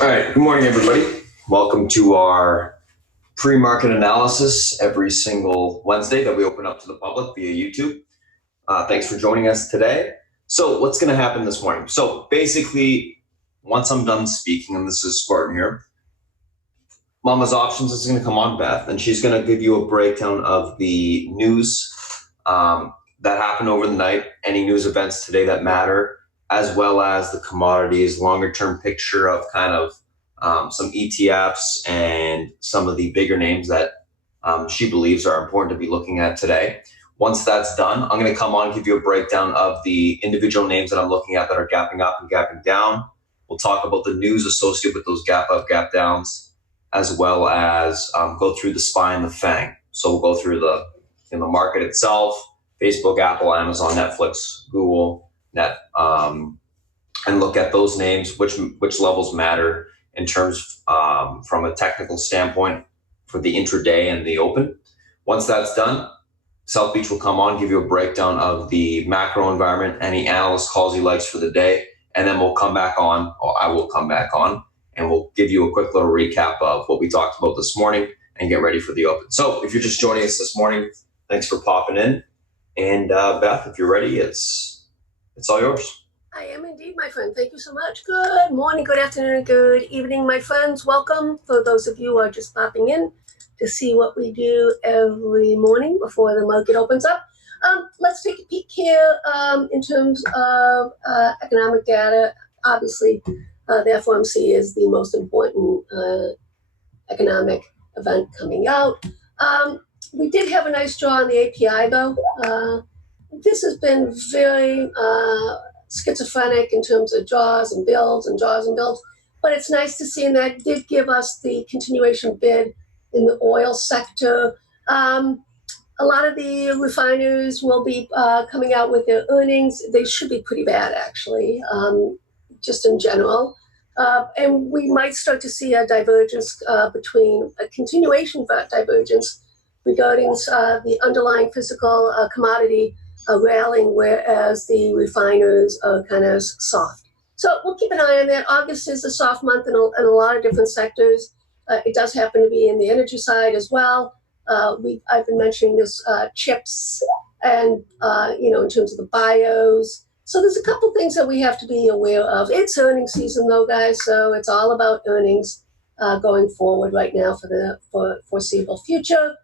All right, good morning, everybody. Welcome to our pre-market analysis every single Wednesday that we open up to the public via YouTube. Thanks for joining us today. So what's going to happen this morning? So basically, once I'm done speaking, and this is Spartan here, Mama's Options is going to come on, Beth, and she's going to give you a breakdown of the news that happened over the night, any news events today that matter, as well as the commodities, longer-term picture of kind of some ETFs and some of the bigger names that she believes are important to be looking at today. Once that's done, I'm going to come on and give you a breakdown of the individual names that I'm looking at that are gapping up and gapping down. We'll talk about the news associated with those gap up, gap downs, as well as go through the SPY and the FANG. So we'll go through the market itself, Facebook, Apple, Amazon, Netflix, Google, and look at those names, which levels matter in terms from a technical standpoint for the intraday and the open. Once that's done, South Beach will come on, give you a breakdown of the macro environment, any analyst calls he likes for the day, and then we'll come back on, or I will come back on, and we'll give you a quick little recap of what we talked about this morning and get ready for the open. So if you're just joining us this morning, thanks for popping in. And Beth, if you're ready, it's all yours. I am indeed, my friend. Thank you so much. Good morning, good afternoon, good evening, my friends. Welcome for those of you who are just popping in to see what we do every morning before the market opens up. Let's take a peek here in terms of economic data. Obviously, the FOMC is the most important economic event coming out. We did have a nice draw on the API, though. This has been very schizophrenic in terms of draws and builds and draws and builds, but it's nice to see, and that did give us the continuation bid in the oil sector. A lot of the refiners will be coming out with their earnings. They should be pretty bad, actually, just in general. And we might start to see a divergence between a continuation divergence regarding the underlying physical commodity rallying, whereas the refiners are kind of soft. So we'll keep an eye on that. August is a soft month in a lot of different sectors. It does happen to be in the energy side as well. I've been mentioning this chips and, in terms of the bios. So there's a couple things that we have to be aware of. It's earnings season, though, guys, so it's all about earnings going forward right now for the foreseeable future.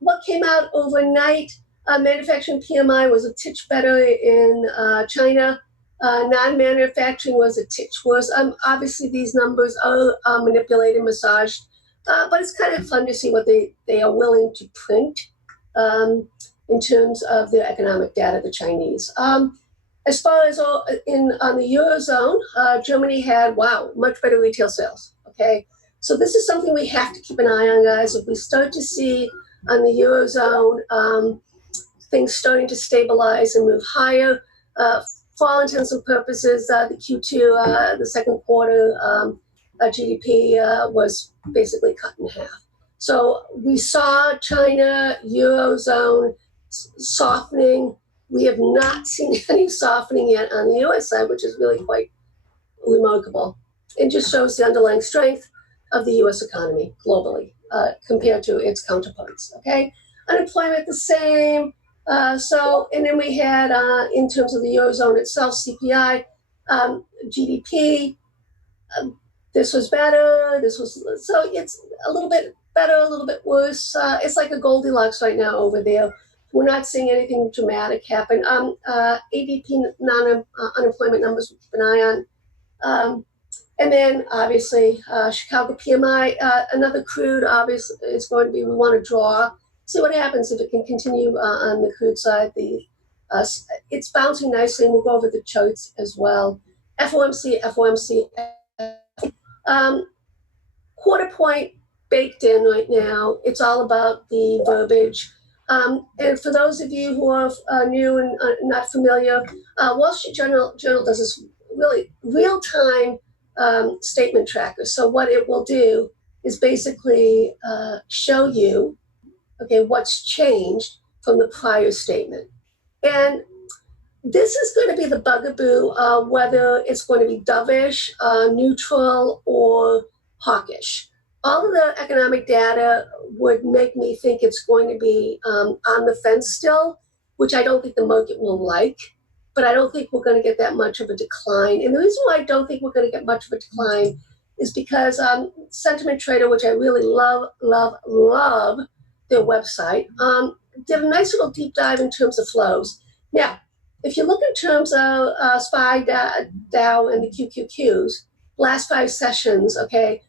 What came out overnight? Manufacturing PMI was a titch better in China. Non-manufacturing was a titch worse. Obviously, these numbers are manipulated, massaged, but it's kind of fun to see what they are willing to print in terms of their economic data, the Chinese. As far as on the Eurozone, Germany had, much better retail sales, okay? So this is something we have to keep an eye on, guys. If we start to see on the Eurozone things starting to stabilize and move higher, for all intents and purposes, the Q2, the second quarter GDP was basically cut in half. So we saw China, Eurozone softening. We have not seen any softening yet on the US side, which is really quite remarkable. It just shows the underlying strength of the US economy globally compared to its counterparts, okay? Unemployment the same. And then we had, in terms of the Eurozone itself, CPI, GDP, this was better, so it's a little bit better, a little bit worse. It's like a Goldilocks right now over there. We're not seeing anything dramatic happen. ADP unemployment numbers we keep an eye on. And then, obviously, Chicago PMI, another crude, obviously, is going to be, we want to draw, see what happens if it can continue on the crude side. It's bouncing nicely, and we'll go over the charts as well. FOMC, quarter point baked in right now. It's all about the verbiage. And for those of you who are new and not familiar, Wall Street Journal does this really real-time statement tracker. So what it will do is basically show you, okay, what's changed from the prior statement. And this is going to be the bugaboo, whether it's going to be dovish, neutral, or hawkish. All of the economic data would make me think it's going to be on the fence still, which I don't think the market will like. But I don't think we're going to get that much of a decline. And the reason why I don't think we're going to get much of a decline is because Sentiment Trader, which I really love their website, did a nice little deep dive in terms of flows. Now, if you look in terms of SPY, Dow, and the QQQs, last 5 sessions, okay,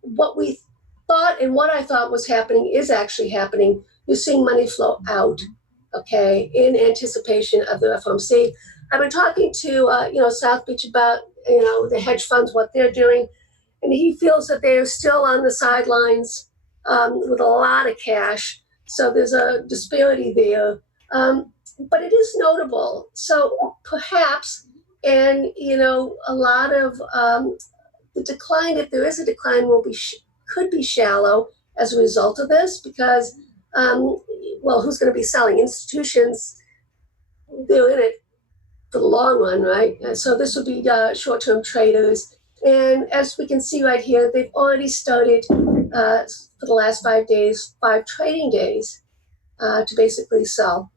what we thought and what I thought was happening is actually happening. You're seeing money flow out, okay, in anticipation of the FOMC. I've been talking to, South Beach about, the hedge funds, what they're doing, and he feels that they're still on the sidelines with a lot of cash. So there's a disparity there. But it is notable. So perhaps, and a lot of the decline, if there is a decline, could be shallow as a result of this, because who's going to be selling? Institutions, they're in it for the long run, right? So this would be short-term traders. And as we can see right here, they've already started for the last 5 days, 5 trading days to basically sell.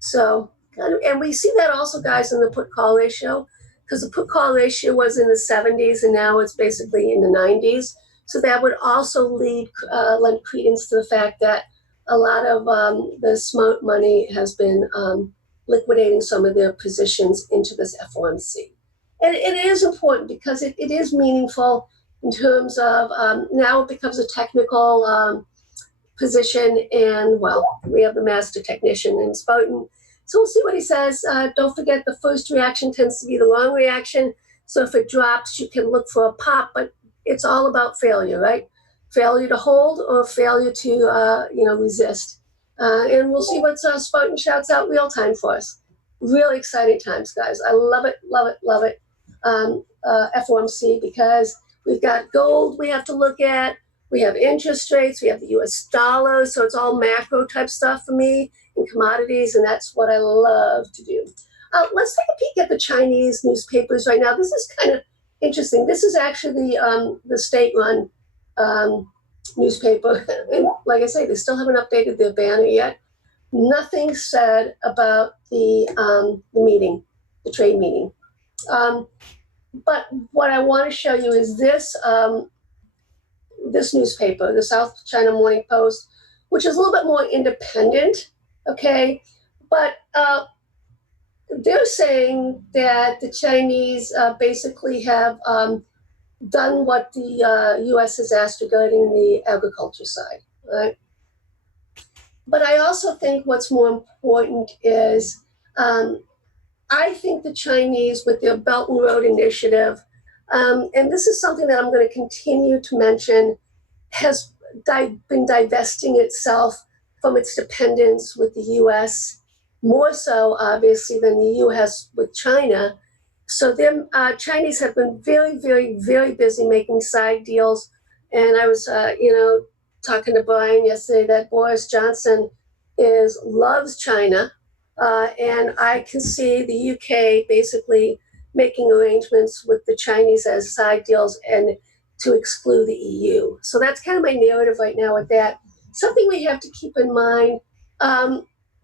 So, and we see that also, guys, in the put-call ratio, because the put-call ratio was in the 70s and now it's basically in the 90s. So that would also lend credence to the fact that a lot of the smart money has been liquidating some of their positions into this FOMC. And it is important because it is meaningful in terms of now it becomes a technical position, and we have the master technician in Spartan. So we'll see what he says. Don't forget, the first reaction tends to be the wrong reaction. So if it drops, you can look for a pop, but it's all about failure, right? Failure to hold or failure to, resist. And we'll see what Spartan shouts out real time for us. Really exciting times, guys. I love it, love it, love it. FOMC, because we've got gold we have to look at. We have interest rates, we have the US dollar, so it's all macro type stuff for me in commodities, and that's what I love to do. Let's take a peek at the Chinese newspapers right now. This is kind of interesting. This is actually the state-run newspaper. And like I say, they still haven't updated their banner yet. Nothing said about the meeting, the trade meeting. But what I want to show you is this this newspaper, the South China Morning Post, which is a little bit more independent, okay? But they're saying that the Chinese basically have done what the U.S. has asked regarding the agriculture side, right? But I also think what's more important is I think the Chinese, with their Belt and Road Initiative, and this is something that I'm going to continue to mention, has been divesting itself from its dependence with the U.S., more so, obviously, than the U.S. with China. So them Chinese have been very, very, very busy making side deals. And I was, talking to Brian yesterday that Boris Johnson loves China. And I can see the UK basically making arrangements with the Chinese as side deals and to exclude the EU. So that's kind of my narrative right now with that. Something we have to keep in mind,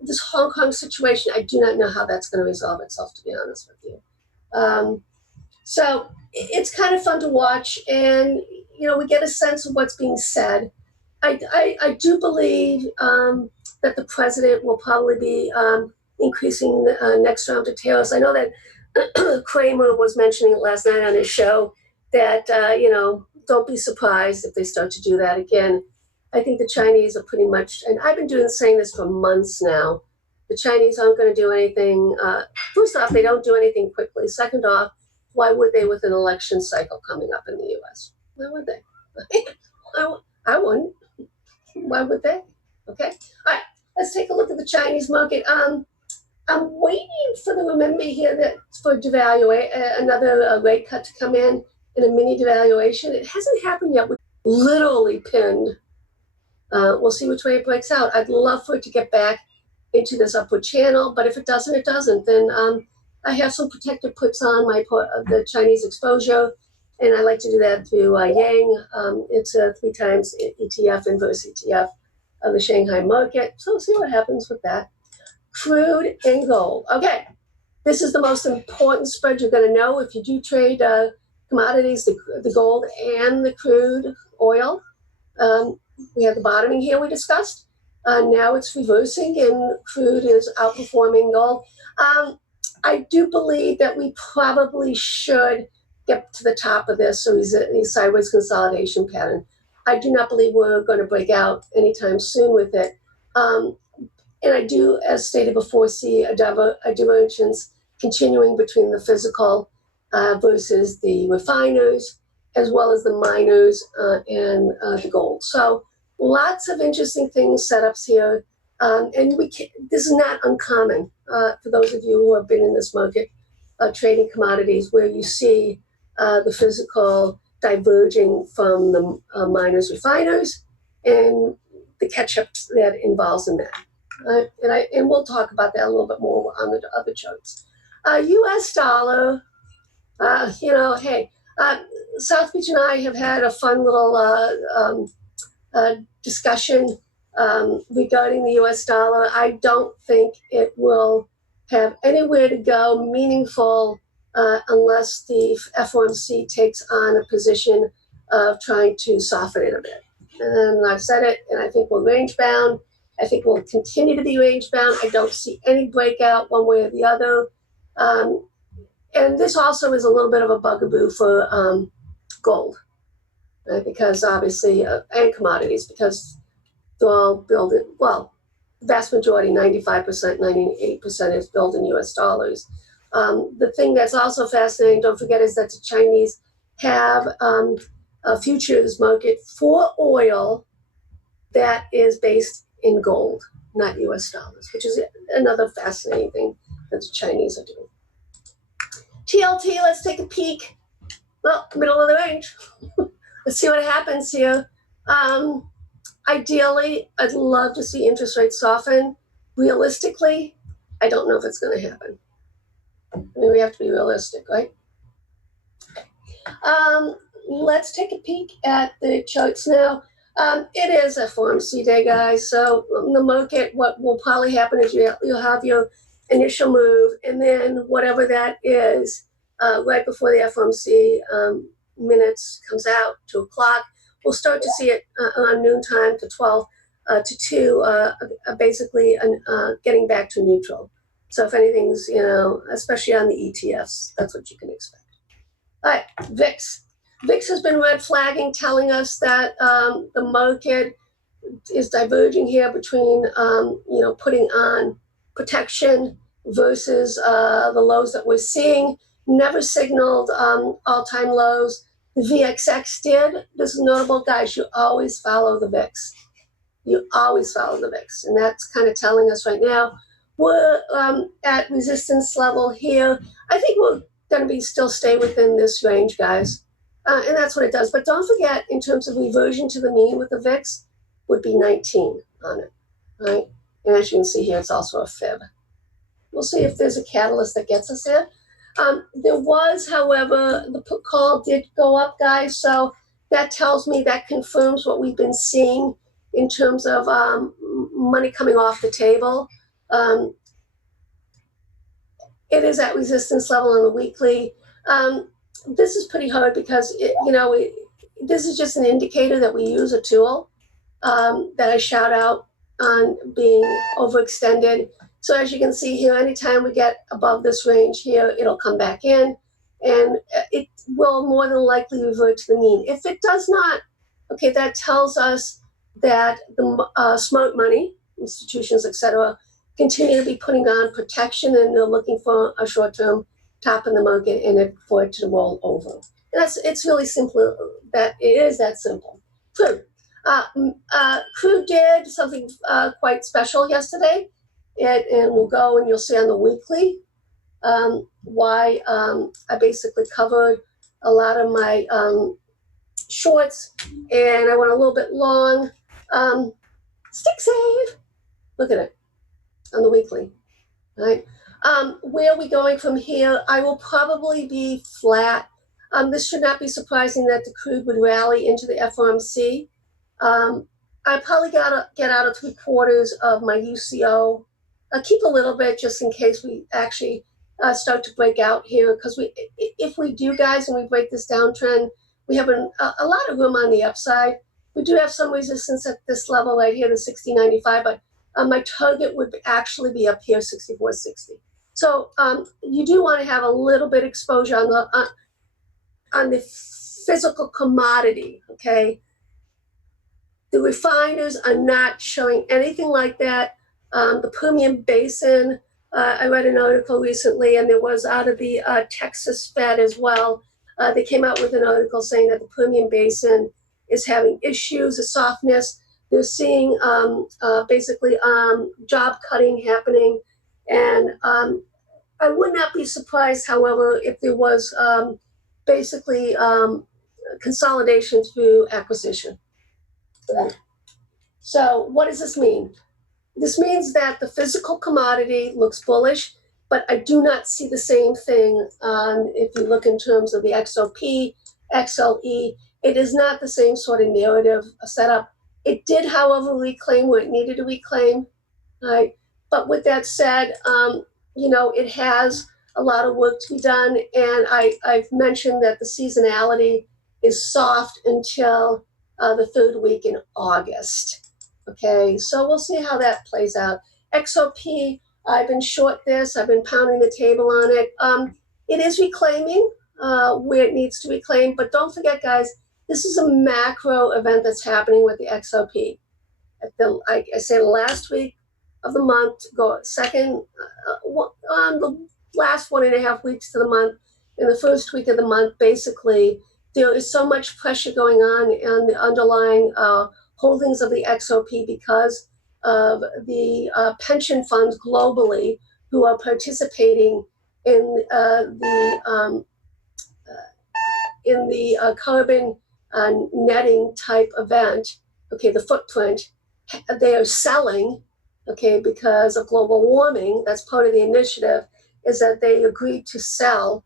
this Hong Kong situation, I do not know how that's going to resolve itself, to be honest with you. So it's kind of fun to watch, and, we get a sense of what's being said. I do believe that the president will probably be increasing the next round of tariffs. I know that Kramer was mentioning it last night on his show that, don't be surprised if they start to do that again. I think the Chinese are pretty much, and I've been saying this for months now, the Chinese aren't going to do anything. First off, they don't do anything quickly. Second off, why would they with an election cycle coming up in the U.S.? Why would they? I wouldn't. Why would they? Okay. All right. Let's take a look at the Chinese market. I'm waiting for the renminbi here for another rate cut to come in a mini devaluation. It hasn't happened yet. We're literally pinned. We'll see which way it breaks out. I'd love for it to get back into this upward channel. But if it doesn't, it doesn't. Then I have some protective puts on the Chinese exposure, and I like to do that through Yang. It's a 3 times ETF, inverse ETF of the Shanghai market. So we'll see what happens with that. Crude and gold. Okay, this is the most important spread you're going to know if you do trade commodities, the gold and the crude oil. We have the bottoming here we discussed. Now it's reversing and crude is outperforming gold. I do believe that we probably should get to the top of this, so he's a sideways consolidation pattern. I do not believe we're going to break out anytime soon with it. And I do, as stated before, see a divergence continuing between the physical versus the refiners, as well as the miners and the gold. So lots of interesting things, setups here. And this is not uncommon for those of you who have been in this market trading commodities, where you see the physical diverging from the miners, refiners, and the catch-up that involves in that. And we'll talk about that a little bit more on the other charts. U.S. dollar, hey, South Beach and I have had a fun little discussion regarding the U.S. dollar. I don't think it will have anywhere to go meaningful unless the FOMC takes on a position of trying to soften it a bit. And I've said it, and I think we're range bound. I think we'll continue to be range bound. I don't see any breakout one way or the other. And this also is a little bit of a bugaboo for gold, right? Because obviously, and commodities, because they're all built in, well, the vast majority, 95%, 98% is built in US dollars. The thing that's also fascinating, don't forget, is that the Chinese have a futures market for oil that is based in gold, not US dollars, which is another fascinating thing that the Chinese are doing. TLT, let's take a peek. Well, middle of the range. Let's see what happens here. Ideally, I'd love to see interest rates soften. Realistically, I don't know if it's going to happen. I mean, we have to be realistic, right? Let's take a peek at the charts now. It is a FOMC day, guys. So the market, what will probably happen is you'll have your initial move, and then whatever that is, right before the FOMC minutes comes out, 2 o'clock, we'll start to see it around noontime to 12 to 2, basically getting back to neutral. So if anything's, especially on the ETFs, that's what you can expect. All right, VIX. VIX has been red flagging, telling us that the market is diverging here between, putting on protection versus the lows that we're seeing. Never signaled all-time lows. The VXX did. This is notable, guys. You always follow the VIX. You always follow the VIX. And that's kind of telling us right now we're at resistance level here. I think we're going to still stay within this range, guys. And that's what it does. But don't forget, in terms of reversion to the mean with the VIX, would be 19 on it, right? And as you can see here, it's also a fib. We'll see if there's a catalyst that gets us there. There was, however, the put call did go up, guys. So that tells me, that confirms what we've been seeing in terms of money coming off the table. It is at resistance level on the weekly. This is pretty hard because, this is just an indicator that we use, a tool that I shout out on being overextended. So as you can see here, anytime we get above this range here, it'll come back in, and it will more than likely revert to the mean. If it does not, okay, that tells us that the smart money, institutions, etc., continue to be putting on protection, and they're looking for a short-term top in the market and for it to roll over. And it's really simple. That it is that simple. Crude. Crude did something quite special yesterday. And we'll go, and you'll see on the weekly why I basically covered a lot of my shorts, and I went a little bit long. Stick save. Look at it. on the weekly, right? Where are we going from here? I will probably be flat. This should not be surprising that the crude would rally into the FOMC. I probably gotta get out of 3/4 of my UCO. I'll keep a little bit just in case we actually start to break out here, because if we do, guys, and we break this downtrend, we have a lot of room on the upside. We do have some resistance at this level right here, the 60.95, but my target would actually be up here, 64.60. So you do want to have a little bit exposure on the physical commodity, okay? The refiners are not showing anything like that. The Permian Basin, I read an article recently, and there was out of the Texas Fed as well. They came out with an article saying that the Permian Basin is having issues, a softness. They're seeing basically job cutting happening. And I would not be surprised, however, if there was basically consolidation through acquisition. So what does this mean? This means that the physical commodity looks bullish, but I do not see the same thing if you look in terms of the XOP, XLE. It is not the same sort of narrative setup. It did, however, reclaim where it needed to reclaim, right? But with that said, it has a lot of work to be done, and I've mentioned that the seasonality is soft until the third week in August. Okay, so we'll see how that plays out. XOP, I've been short this. I've been pounding the table on it. It is reclaiming where it needs to reclaim, but don't forget, guys, this is a macro event that's happening with the XOP. I say last week of the month, go second, the last 1.5 weeks to the month, in the first week of the month, basically, there is so much pressure going on the underlying holdings of the XOP because of the pension funds globally who are participating in the carbon netting type event. Okay, the footprint. They are selling, okay, because of global warming. That's part of the initiative, is that they agreed to sell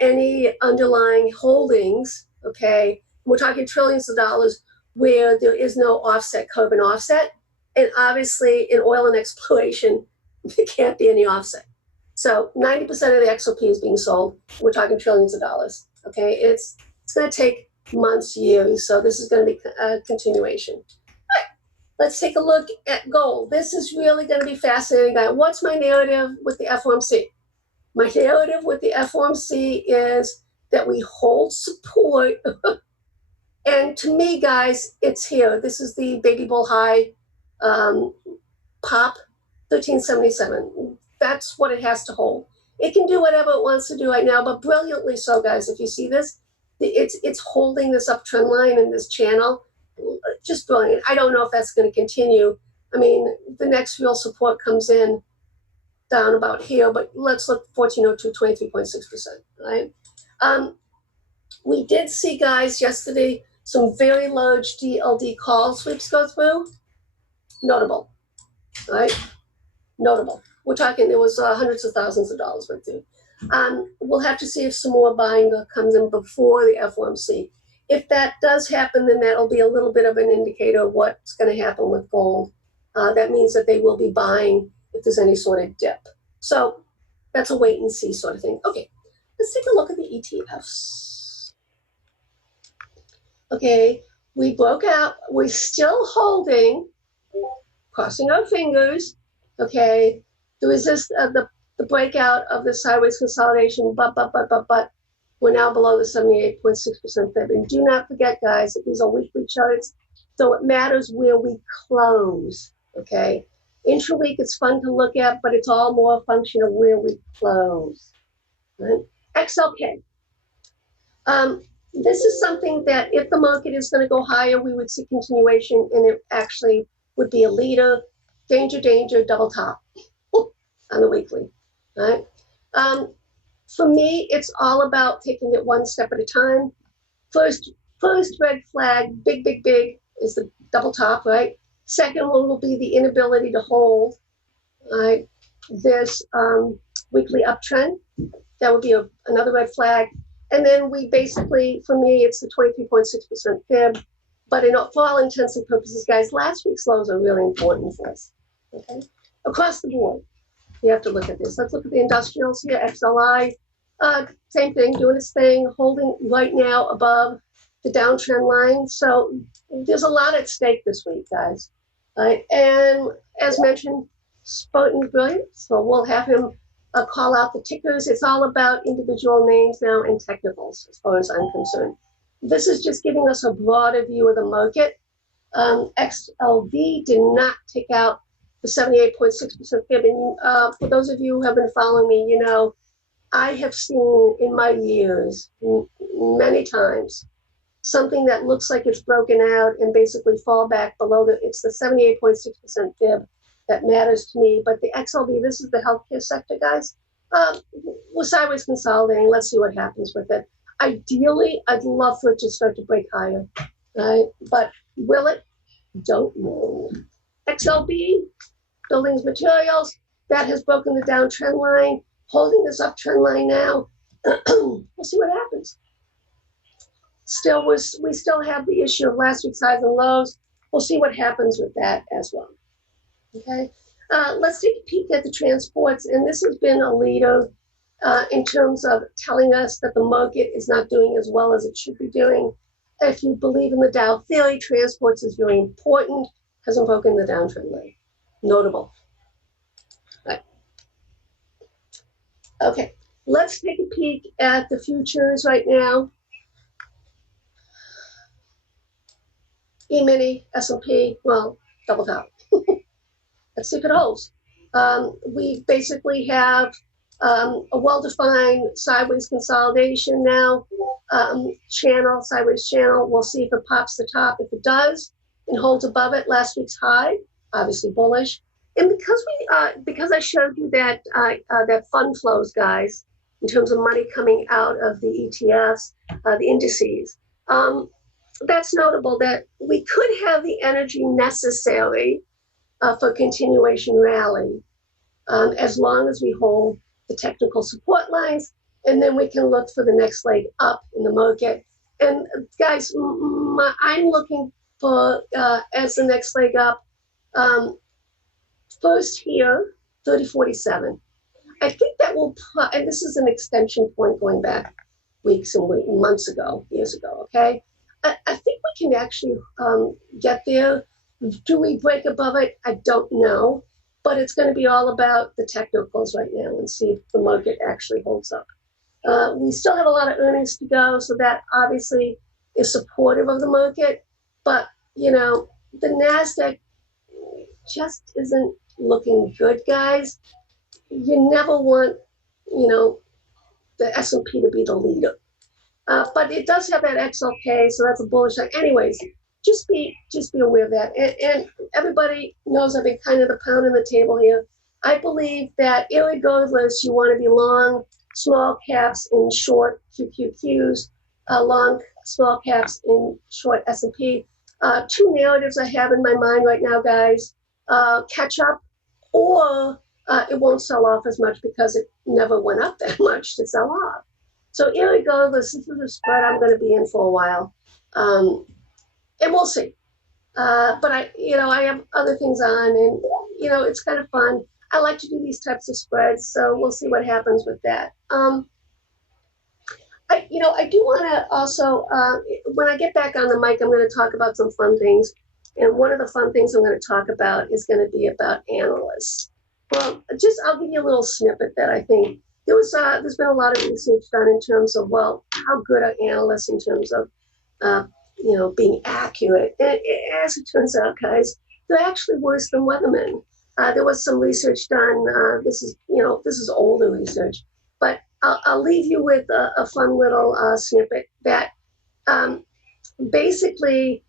any underlying holdings, okay, we're talking trillions of dollars, where there is no offset, carbon offset. And obviously in oil and exploration, there can't be any offset. So 90% of the XOP is being sold. We're talking trillions of dollars, okay? It's going to take months, years, so this is going to be a continuation. All right, let's take a look at gold. This is really going to be fascinating. What's my narrative with the FOMC? My narrative with the FOMC is that we hold support. And to me, guys, it's here. This is the baby bull high pop, 1377. That's what it has to hold. It can do whatever it wants to do right now, but brilliantly so, guys. If you see this, it's holding this uptrend line in this channel. Just brilliant. I don't know if that's going to continue. I mean, the next real support comes in down about here, but let's look 1402, 23.6%, right? We did see, guys, yesterday, some very large DLD call sweeps go through. Notable, right? Notable. We're talking, there was hundreds of thousands of dollars went through. We'll have to see if some more buying comes in before the FOMC. If that does happen, then that'll be a little bit of an indicator of what's going to happen with gold. That means that they will be buying if there's any sort of dip. So that's a wait and see sort of thing. Okay, let's take a look at the ETFs. Okay, we broke out. We're still holding, crossing our fingers. Okay, the the breakout of the sideways consolidation, but we're now below the 78.6% fib. And do not forget, guys, that these are weekly charts, so it matters where we close. Okay, intra-week it's fun to look at, but it's all more a function of where we close. Right? XLK. This is something that if the market is going to go higher, we would see continuation, and it actually would be a leader. Danger, danger, double top on the weekly, right? For me, it's all about taking it one step at a time. First red flag, big, is the double top, right? Second one will be the inability to hold. Right? There's weekly uptrend. That would be another red flag. And then we basically, for me, it's the 23.6% fib. But for all intents and purposes, guys, last week's lows are really important for us. Okay, across the board, you have to look at this. Let's look at the industrials here. XLI, same thing, doing its thing, holding right now above the downtrend line. So there's a lot at stake this week, guys. Right? And as mentioned, Spartan's brilliant, so we'll have him call out the tickers. It's all about individual names now and technicals, as far as I'm concerned. This is just giving us a broader view of the market. XLV did not take out the 78.6% fib. And for those of you who have been following me, you know, I have seen in my years, many times, something that looks like it's broken out and basically fall back below it's the 78.6% fib that matters to me. But the XLV, this is the healthcare sector, guys. We're sideways consolidating. Let's see what happens with it. Ideally, I'd love for it to start to break higher, right? But will it? Don't know. XLB, buildings materials, that has broken the downtrend line, holding this uptrend line now. We'll see what happens. Still, we still have the issue of last week's highs and lows. We'll see what happens with that as well. Okay, let's take a peek at the transports, and this has been a leader in terms of telling us that the market is not doing as well as it should be doing. If you believe in the Dow theory, transports is very important, hasn't broken the downtrend line. Notable. Right. Okay, let's take a peek at the futures right now. E-mini, S&P, well, double top. Let's see if it holds. We basically have a well-defined sideways consolidation now, sideways channel. We'll see if it pops the top. If it does and holds above it, last week's high, obviously bullish. And because I showed you that that fund flows, guys, in terms of money coming out of the ETFs, the indices, that's notable that we could have the energy necessary for continuation rally, as long as we hold the technical support lines, and then we can look for the next leg up in the market. And guys, I'm looking for, as the next leg up, first here, 3047. I think that will, and this is an extension point going back weeks and months ago, years ago, okay? I think we can actually get there. Do we break above it? I don't know, but it's going to be all about the technicals right now and see if the market actually holds up. We still have a lot of earnings to go, so that obviously is supportive of the market, but you know, the NASDAQ just isn't looking good, guys. You never want, you know, the S&P to be the leader. But it does have that XLK, so that's a bullish side. Anyways, just be aware of that. And everybody knows I've been kind of the pound on the table here. I believe that irregardless, you want to be long small caps in short QQQs, long small caps in short S&P. Two narratives I have in my mind right now, guys. Catch up, or it won't sell off as much because it never went up that much to sell off. So irregardless, this is a spread I'm going to be in for a while, and we'll see. But I have other things on, and it's kind of fun. I like to do these types of spreads, so we'll see what happens with that. I do want to also, when I get back on the mic, I'm going to talk about some fun things, and one of the fun things I'm going to talk about is going to be about analysts. Well, I'll give you a little snippet that I think. There's been a lot of research done in terms of, well, how good are analysts in terms of, being accurate. And as it turns out, guys, they're actually worse than weathermen. There was some research done. This is older research, but I'll leave you with a fun little snippet that basically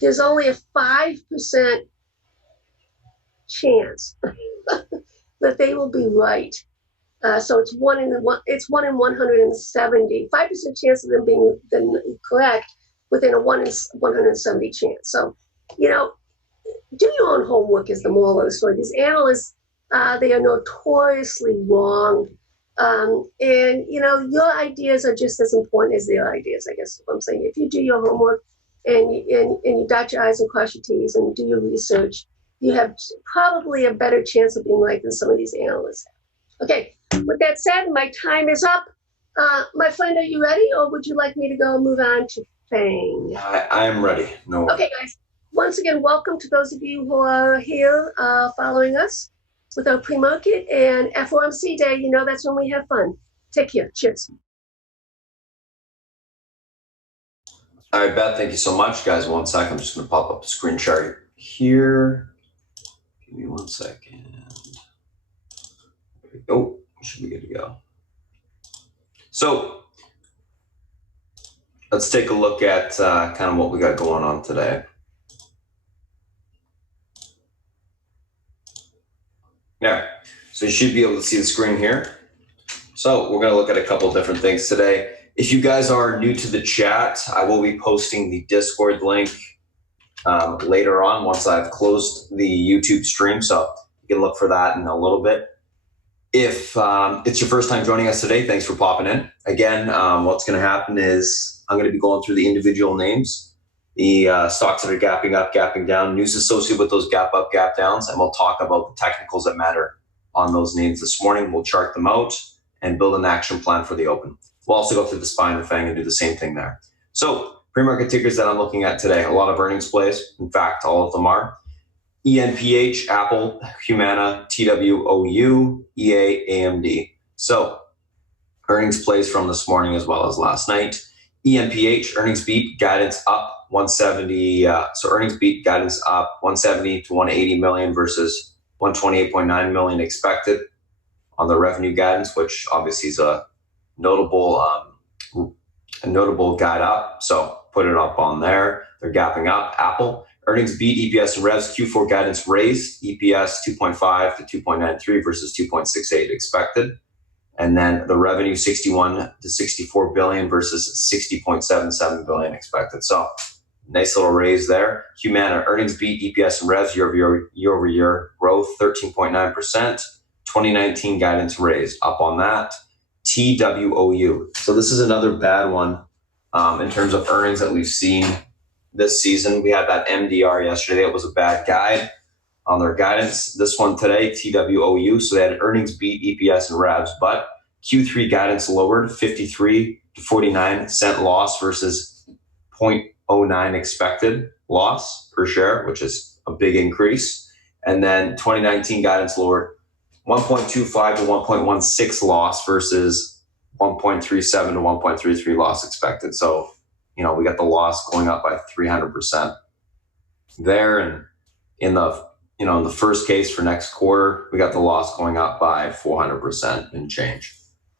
there's only a 5% chance that they will be right. So it's one in 170. 5% chance of them being correct within a 1 in 170 chance. So, do your own homework is the moral of the story. These analysts, They are notoriously wrong. And, your ideas are just as important as their ideas, I guess is what I'm saying. If you do your homework and you dot your I's and cross your T's and do your research, you have probably a better chance of being right than some of these analysts have. Okay, with that said, my time is up. My friend, are you ready, or would you like me to go and move on to Fang? I'm ready. No. Okay, guys. Once again, welcome to those of you who are here following us with our pre-market and FOMC day. You know that's when we have fun. Take care. Cheers. All right, Beth, thank you so much. Guys, 1 second. I'm just going to pop up the screen chart here. Give me 1 second. There we go. Should be good to go. So let's take a look at kind of what we got going on today. Yeah, so you should be able to see the screen here. So we're going to look at a couple different things today. If you guys are new to the chat, I will be posting the Discord link later on once I've closed the YouTube stream. So you can look for that in a little bit. If it's your first time joining us today, thanks for popping in. Again, what's going to happen is I'm going to be going through the individual names, the stocks that are gapping up, gapping down, news associated with those gap up, gap downs, and we'll talk about the technicals that matter on those names this morning. We'll chart them out and build an action plan for the open. We'll also go through the SPY and the FANG and do the same thing there. So pre-market tickers that I'm looking at today, a lot of earnings plays. In fact, all of them are. ENPH, Apple, Humana, TWOU, EA, AMD. So earnings plays from this morning as well as last night. ENPH, earnings beat, guidance up 170. So earnings beat, guidance up 170 to 180 million versus 128.9 million expected on the revenue guidance, which obviously is a notable guide up. So put it up on there. They're gapping up. Apple, earnings beat, EPS and revs, Q4 guidance raised, EPS 2.5 to 2.93 versus 2.68 expected. And then the revenue 61 to 64 billion versus 60.77 billion expected. So nice little raise there. Humana, earnings beat, EPS and revs, year-over-year growth 13.9%. 2019 guidance raised, up on that. TWOU. So this is another bad one in terms of earnings that we've seen this season. We had that MDR yesterday. It was a bad guide on their guidance. This one today, TWOU. So they had earnings beat, EPS and revs, but Q3 guidance lowered 53 to 49 cent loss versus 0.09 expected loss per share, which is a big increase. And then 2019 guidance lowered 1.25 to 1.16 loss versus 1.37 to 1.33 loss expected. So, we got the loss going up by 300% there. And in the first case for next quarter, we got the loss going up by 400% and change.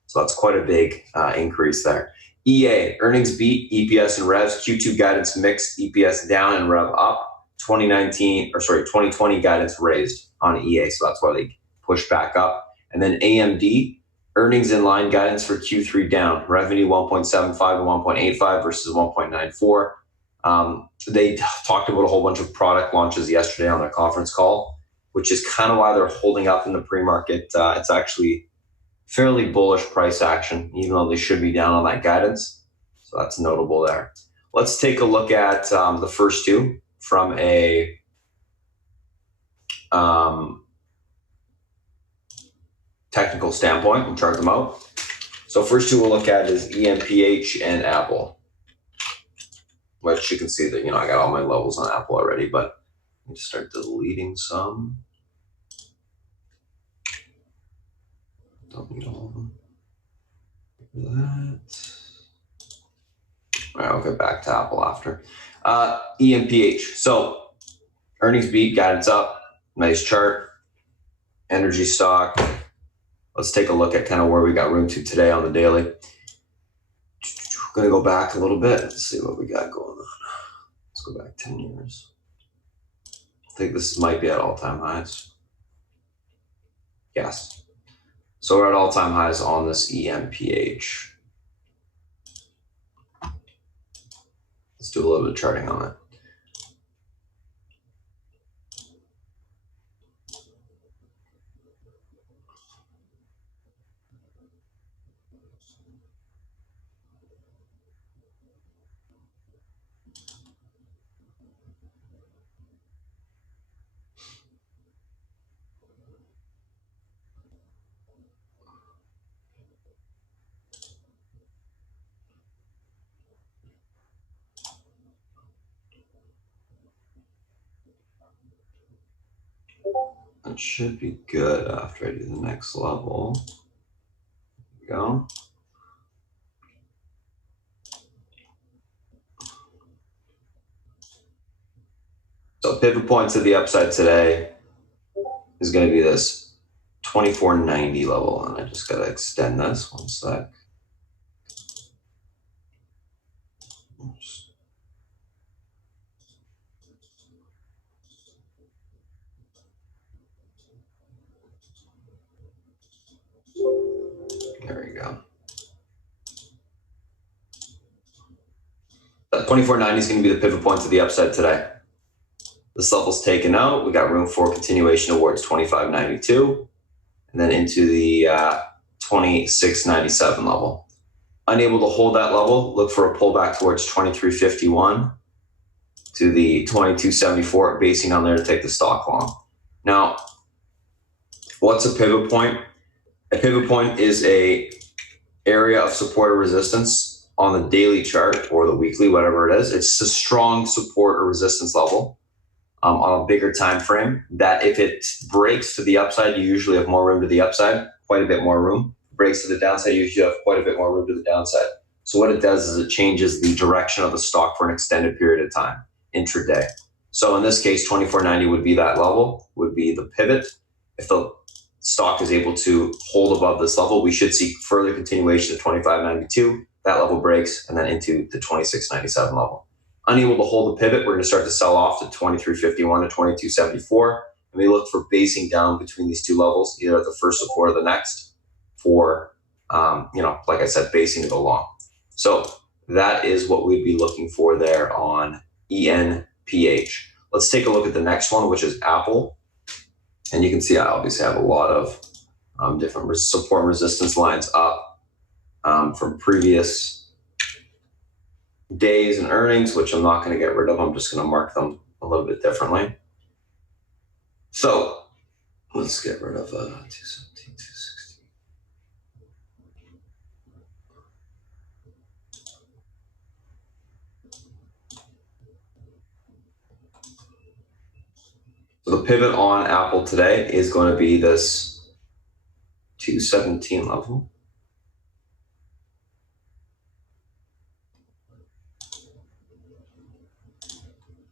So that's quite a big increase there. EA, earnings beat, EPS and revs, Q2 guidance mixed, EPS down and rev up. 2020 guidance raised on EA. So that's why they push back up. And then AMD, earnings in line, guidance for Q3 down. Revenue 1.75 to 1.85 versus 1.94. They talked about a whole bunch of product launches yesterday on their conference call, which is kind of why they're holding up in the pre-market. It's actually fairly bullish price action, even though they should be down on that guidance. So that's notable there. Let's take a look at the first two from a technical standpoint and chart them out. So first two we'll look at is ENPH and Apple, which you can see that, I got all my levels on Apple already, but let me just start deleting some. Don't need all of them. That. All right, I'll get back to Apple after. ENPH. So earnings beat, guidance up, nice chart. Energy stock. Let's take a look at kind of where we got room to today on the daily. I'm going to go back a little bit and see what we got going on. Let's go back 10 years. I think this might be at all-time highs. Yes. So we're at all-time highs on this ENPH. Let's do a little bit of charting on it. That should be good after I do the next level. There we go. So pivot point to the upside today is going to be this 2490 level, and I just got to extend this one sec. Oops. There we go. That 2490 is going to be the pivot point to the upside today. This level's taken out. We got room for continuation towards 2592 and then into the 2697 level. Unable to hold that level, look for a pullback towards 2351 to the 2274, basing on there to take the stock long. Now, what's a pivot point? A pivot point is a area of support or resistance on the daily chart or the weekly, whatever it is. It's a strong support or resistance level on a bigger time frame that if it breaks to the upside, you usually have more room to the upside, quite a bit more room. Breaks to the downside, you usually have quite a bit more room to the downside. So what it does is it changes the direction of the stock for an extended period of time, intraday. So in this case, 2490 would be that level, would be the pivot. If the stock is able to hold above this level, we should see further continuation to 2592. That level breaks and then into the 2697 level. Unable to hold the pivot, we're going to start to sell off to 2351 to 2274. And we look for basing down between these two levels, either at the first support or the next, for, like I said, basing to go long. So that is what we'd be looking for there on ENPH. Let's take a look at the next one, which is Apple. And you can see I obviously have a lot of different support and resistance lines up from previous days and earnings, which I'm not going to get rid of. I'm just going to mark them a little bit differently. So let's get rid of 217, 216. So the pivot on Apple today is going to be this 217 level.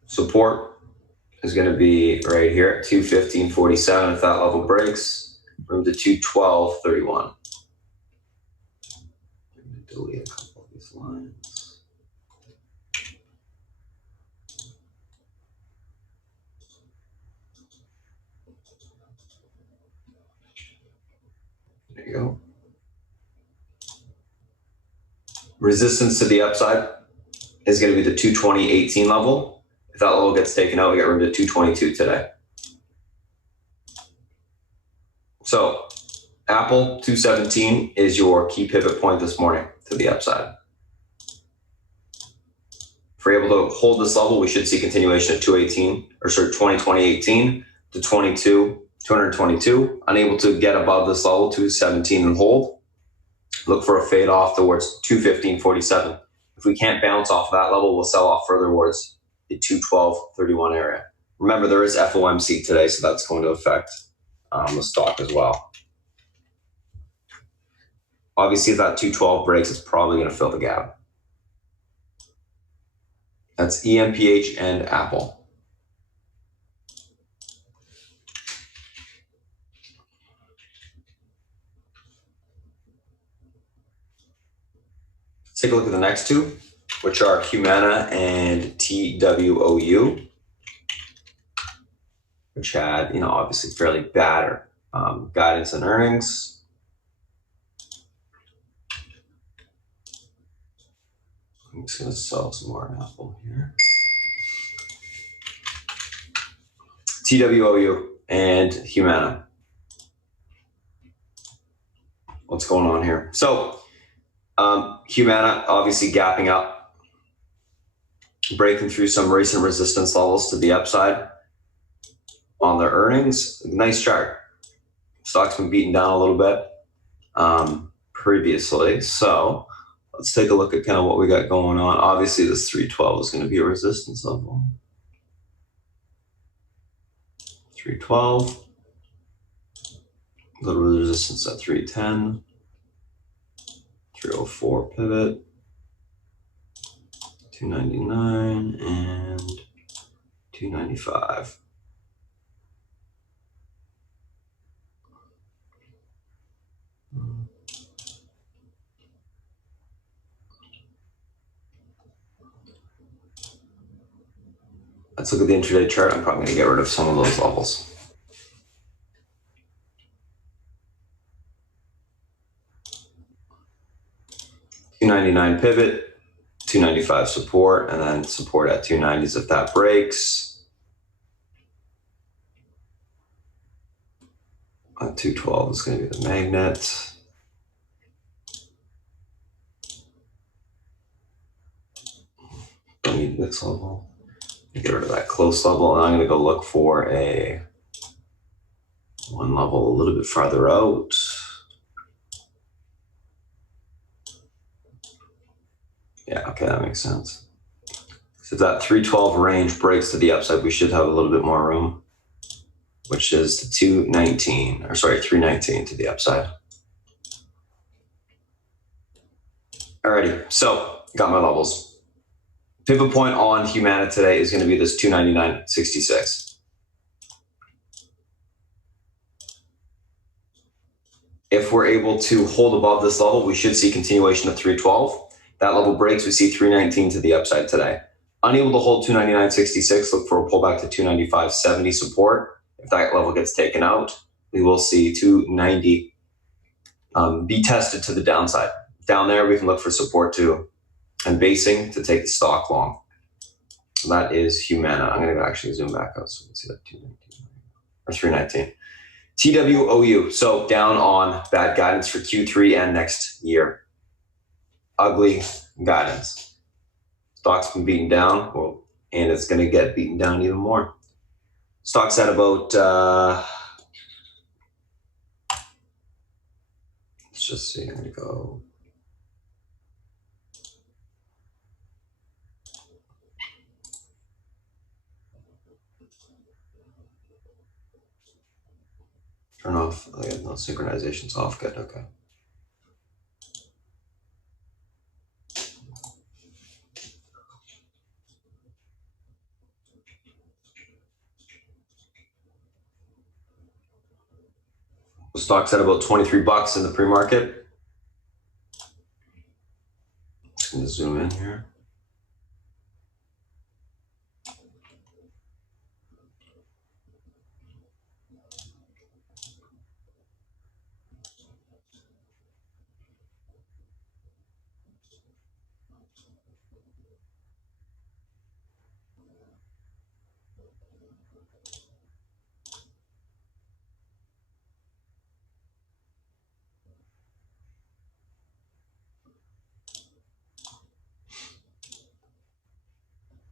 Support is going to be right here at 215.47. If that level breaks, room to 212.31. Delete a couple of these lines. There you go. Resistance to the upside is going to be the 220.18 level. If that level gets taken out, we get room to 222 today. So Apple 217 is your key pivot point this morning to the upside. If we're able to hold this level, we should see continuation of 2020.18 to 222. Unable to get above this level, 217 and hold. Look for a fade off towards 215.47. If we can't bounce off of that level, we'll sell off further towards the 212.31 area. Remember, there is FOMC today, so that's going to affect the stock as well. Obviously, if that 212 breaks, it's probably going to fill the gap. That's EMPH and Apple. Let's take a look at the next two, which are Humana and TWOU, which had, obviously fairly bad guidance and earnings. I'm just going to sell some more Apple here. TWOU and Humana. What's going on here? So Humana obviously gapping up, breaking through some recent resistance levels to the upside on their earnings. Nice chart. Stock's been beaten down a little bit previously. So let's take a look at kind of what we got going on. Obviously, this 312 is going to be a resistance level. 312. A little bit of resistance at 310. 304 pivot. 299 and 295. Let's look at the intraday chart. I'm probably going to get rid of some of those levels. $299 pivot, 295 support, and then support at 290s if that breaks. At 212 is going to be the magnet. Don't need this level. Get rid of that close level, and I'm going to go look for a one level a little bit farther out. Yeah, okay, that makes sense. So if that 312 range breaks to the upside, we should have a little bit more room, which is the 319 to the upside. Alrighty, so got my levels. Pivot point on Humana today is going to be this 299.66. If we're able to hold above this level, we should see continuation of 312. That level breaks, we see 319 to the upside today. Unable to hold 299.66, look for a pullback to 295.70 support. If that level gets taken out, we will see 290 be tested to the downside. Down there, we can look for support too, and basing to take the stock long. So that is Humana. I'm going to actually zoom back out so we can see that 219 or 319. TWOU, so down on bad guidance for Q3 and next year. Ugly guidance. Stock's been beaten down, well, and it's going to get beaten down even more. Stock's at about, let's just see, I'm going to go. Turn off, I have no synchronizations off, good, okay. Stock's at about 23 bucks in the pre-market. Just gonna zoom in here.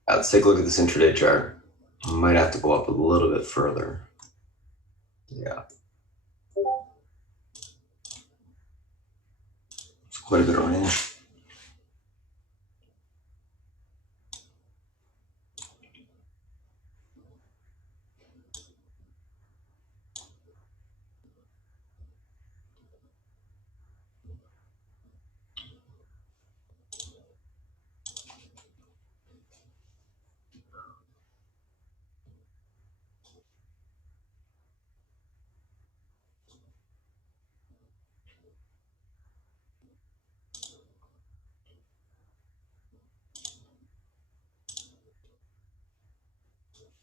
Let's take a look at this intraday chart. I might have to go up a little bit further. Yeah. It's quite a bit of range.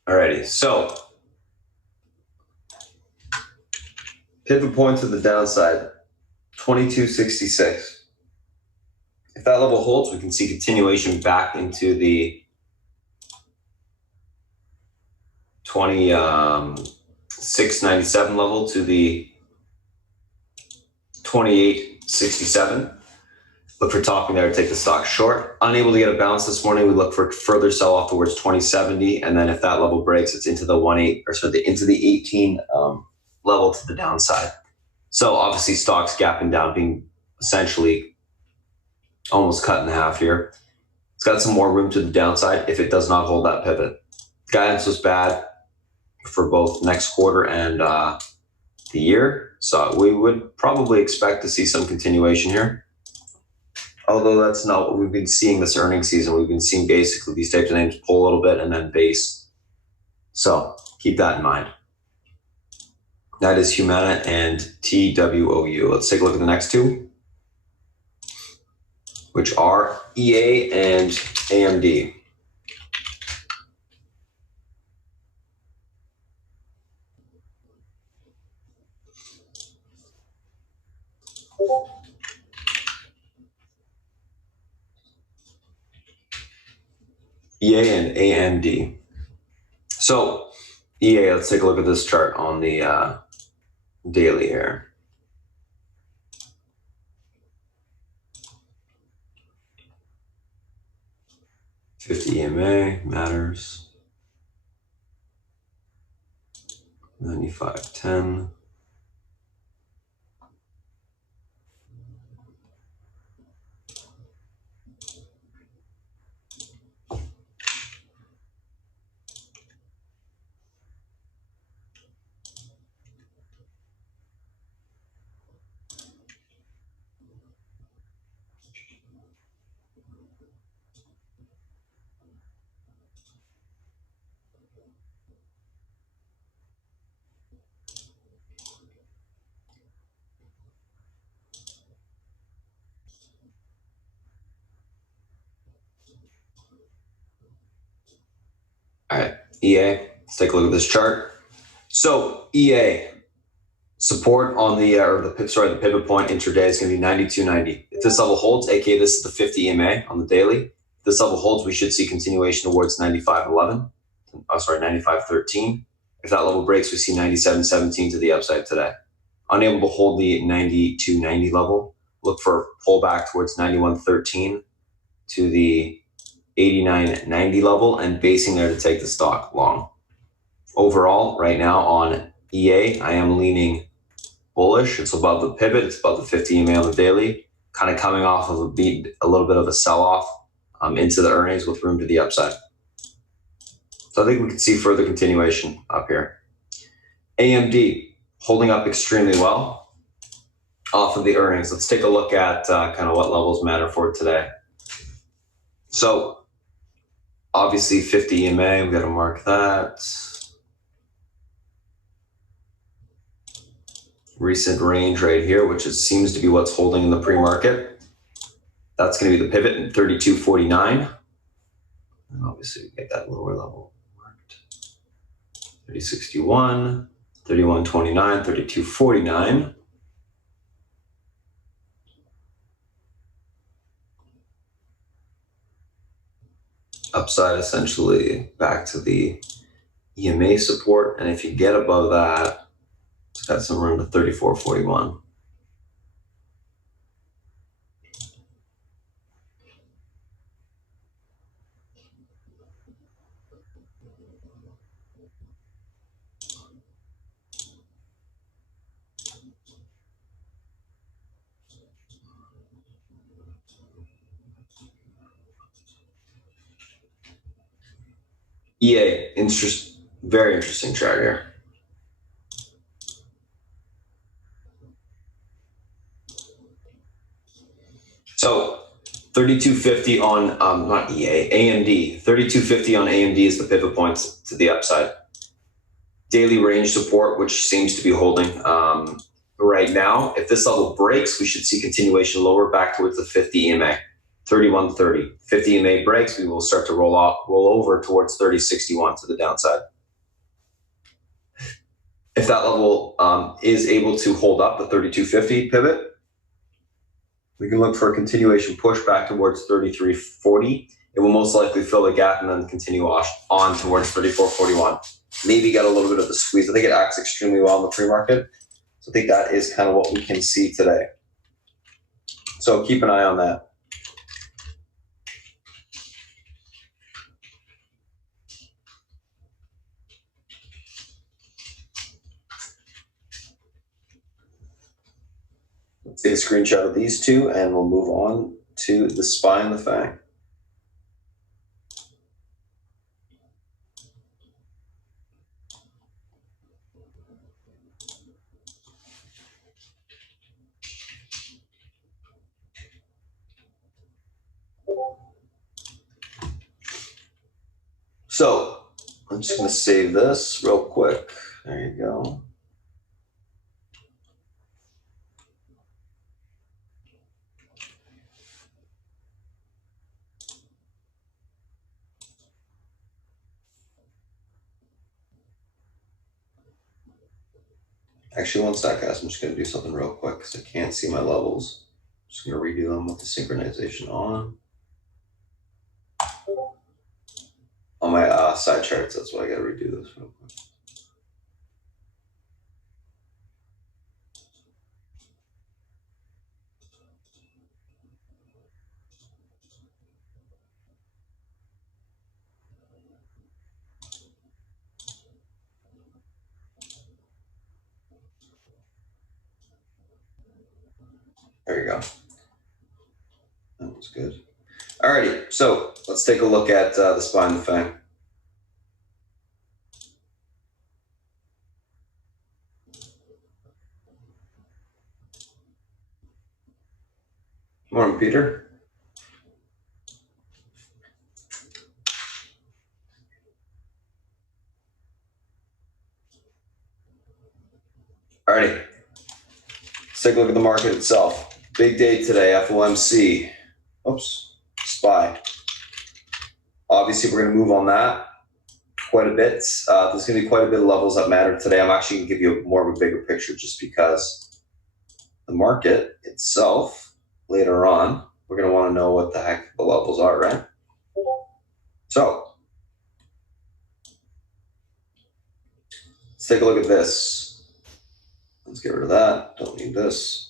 Alrighty, so pivot point to the downside, 22.66. If that level holds, we can see continuation back into the 26.97 level to the 28.67. Look for topping there to take the stock short. Unable to get a bounce this morning, we look for further sell off towards 2070, and then if that level breaks, it's into the into the 18 level to the downside. So obviously, stocks gapping down, being essentially almost cut in half here. It's got some more room to the downside if it does not hold that pivot. Guidance was bad. for both next quarter and the year. So we would probably expect to see some continuation here. Although that's not what we've been seeing this earnings season. We've been seeing basically these types of names pull a little bit and then base. So keep that in mind. That is Humana and TWOU. Let's take a look at the next two, which are EA and AMD. EA and AMD. So EA, let's take a look at this chart on the daily here. $50 EMA matters. 95.10. All right, EA, let's take a look at this chart. So EA, support on the the pivot point intraday is going to be 92.90. If this level holds, aka this is the 50 EMA on the daily. If this level holds, we should see continuation towards 95.11. 95.13. If that level breaks, we see 97.17 to the upside today. Unable to hold the 92.90 level, look for pullback towards 91.13 to the 89.90 level and basing there to take the stock long. Overall, right now on EA, I am leaning bullish. It's above the pivot. It's above the 50 EMA on the daily, kind of coming off of a little bit of a sell-off into the earnings with room to the upside. So I think we can see further continuation up here. AMD holding up extremely well off of the earnings. Let's take a look at kind of what levels matter for today. So obviously 50 EMA, we got to mark that. Recent range right here, which seems to be what's holding in the pre-market. That's going to be the pivot in 32.49. And obviously we get that lower level marked. 30.61, 31.29, 32.49. Upside essentially back to the EMA support. And if you get above that, it's got some room to 34.41. EA, very interesting chart here. So 3250 on not EA, AMD. 3250 on AMD is the pivot points to the upside. Daily range support, which seems to be holding right now. If this level breaks, we should see continuation lower back towards the 50 EMA, 31.30. 50 EMA breaks, we will start to roll over towards 30.61 to the downside. If that level is able to hold up the 3250 pivot, we can look for a continuation push back towards 33.40. It will most likely fill the gap and then continue on towards 34.41. Maybe get a little bit of a squeeze. I think it acts extremely well in the pre-market. So I think that is kind of what we can see today. So keep an eye on that. Let's take a screenshot of these two and we'll move on to the SPY and the FANG. So I'm just going to save this real quick. There you go. Actually, one sec, guys. I'm just going to do something real quick because I can't see my levels. I'm just going to redo them with the synchronization on. On my side charts, that's why I got to redo this real quick. There you go. That was good. Alrighty, so let's take a look at the SPY and the FANG. Morning, Peter. Alrighty, let's take a look at the market itself. Big day today, FOMC. Oops, SPY. Obviously, we're going to move on that quite a bit. There's going to be quite a bit of levels that matter today. I'm actually going to give you more of a bigger picture just because the market itself, later on, we're going to want to know what the heck the levels are, right? So let's take a look at this. Let's get rid of that. Don't need this.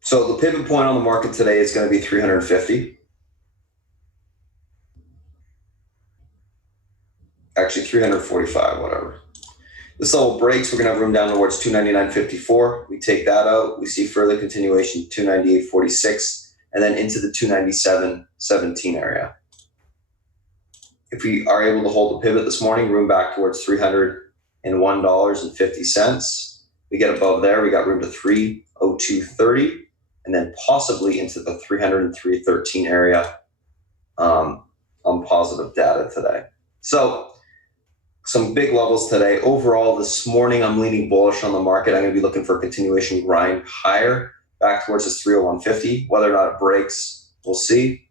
So the pivot point on the market today is going to be 350. Actually, 345, whatever. This level breaks, we're going to have room down towards 299.54. We take that out. We see further continuation, 298.46, and then into the 297.17 area. If we are able to hold a pivot this morning, room back towards $301.50. We get above there, we got room to 302.30, and then possibly into the 303.13 area on positive data today. So some big levels today. Overall, this morning, I'm leaning bullish on the market. I'm going to be looking for a continuation grind higher, back towards this 301.50. Whether or not it breaks, we'll see.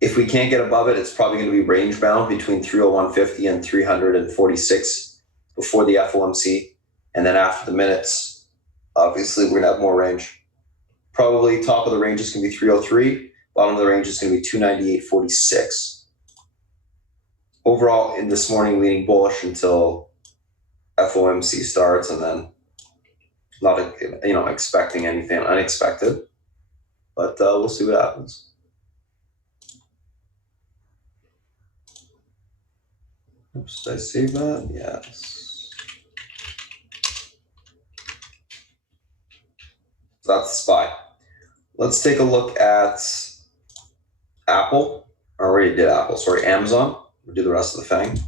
If we can't get above it, it's probably going to be range bound between 301.50 and 346 before the FOMC. And then after the minutes, obviously, we're going to have more range. Probably top of the range is going to be 303. Bottom of the range is going to be 298.46. Overall, in this morning, leaning bullish until FOMC starts, and then not expecting anything unexpected. But we'll see what happens. Oops, did I save that? Yes. So that's the SPY. Let's take a look at Apple. I already did Apple. Sorry, Amazon. We'll do the rest of the thing.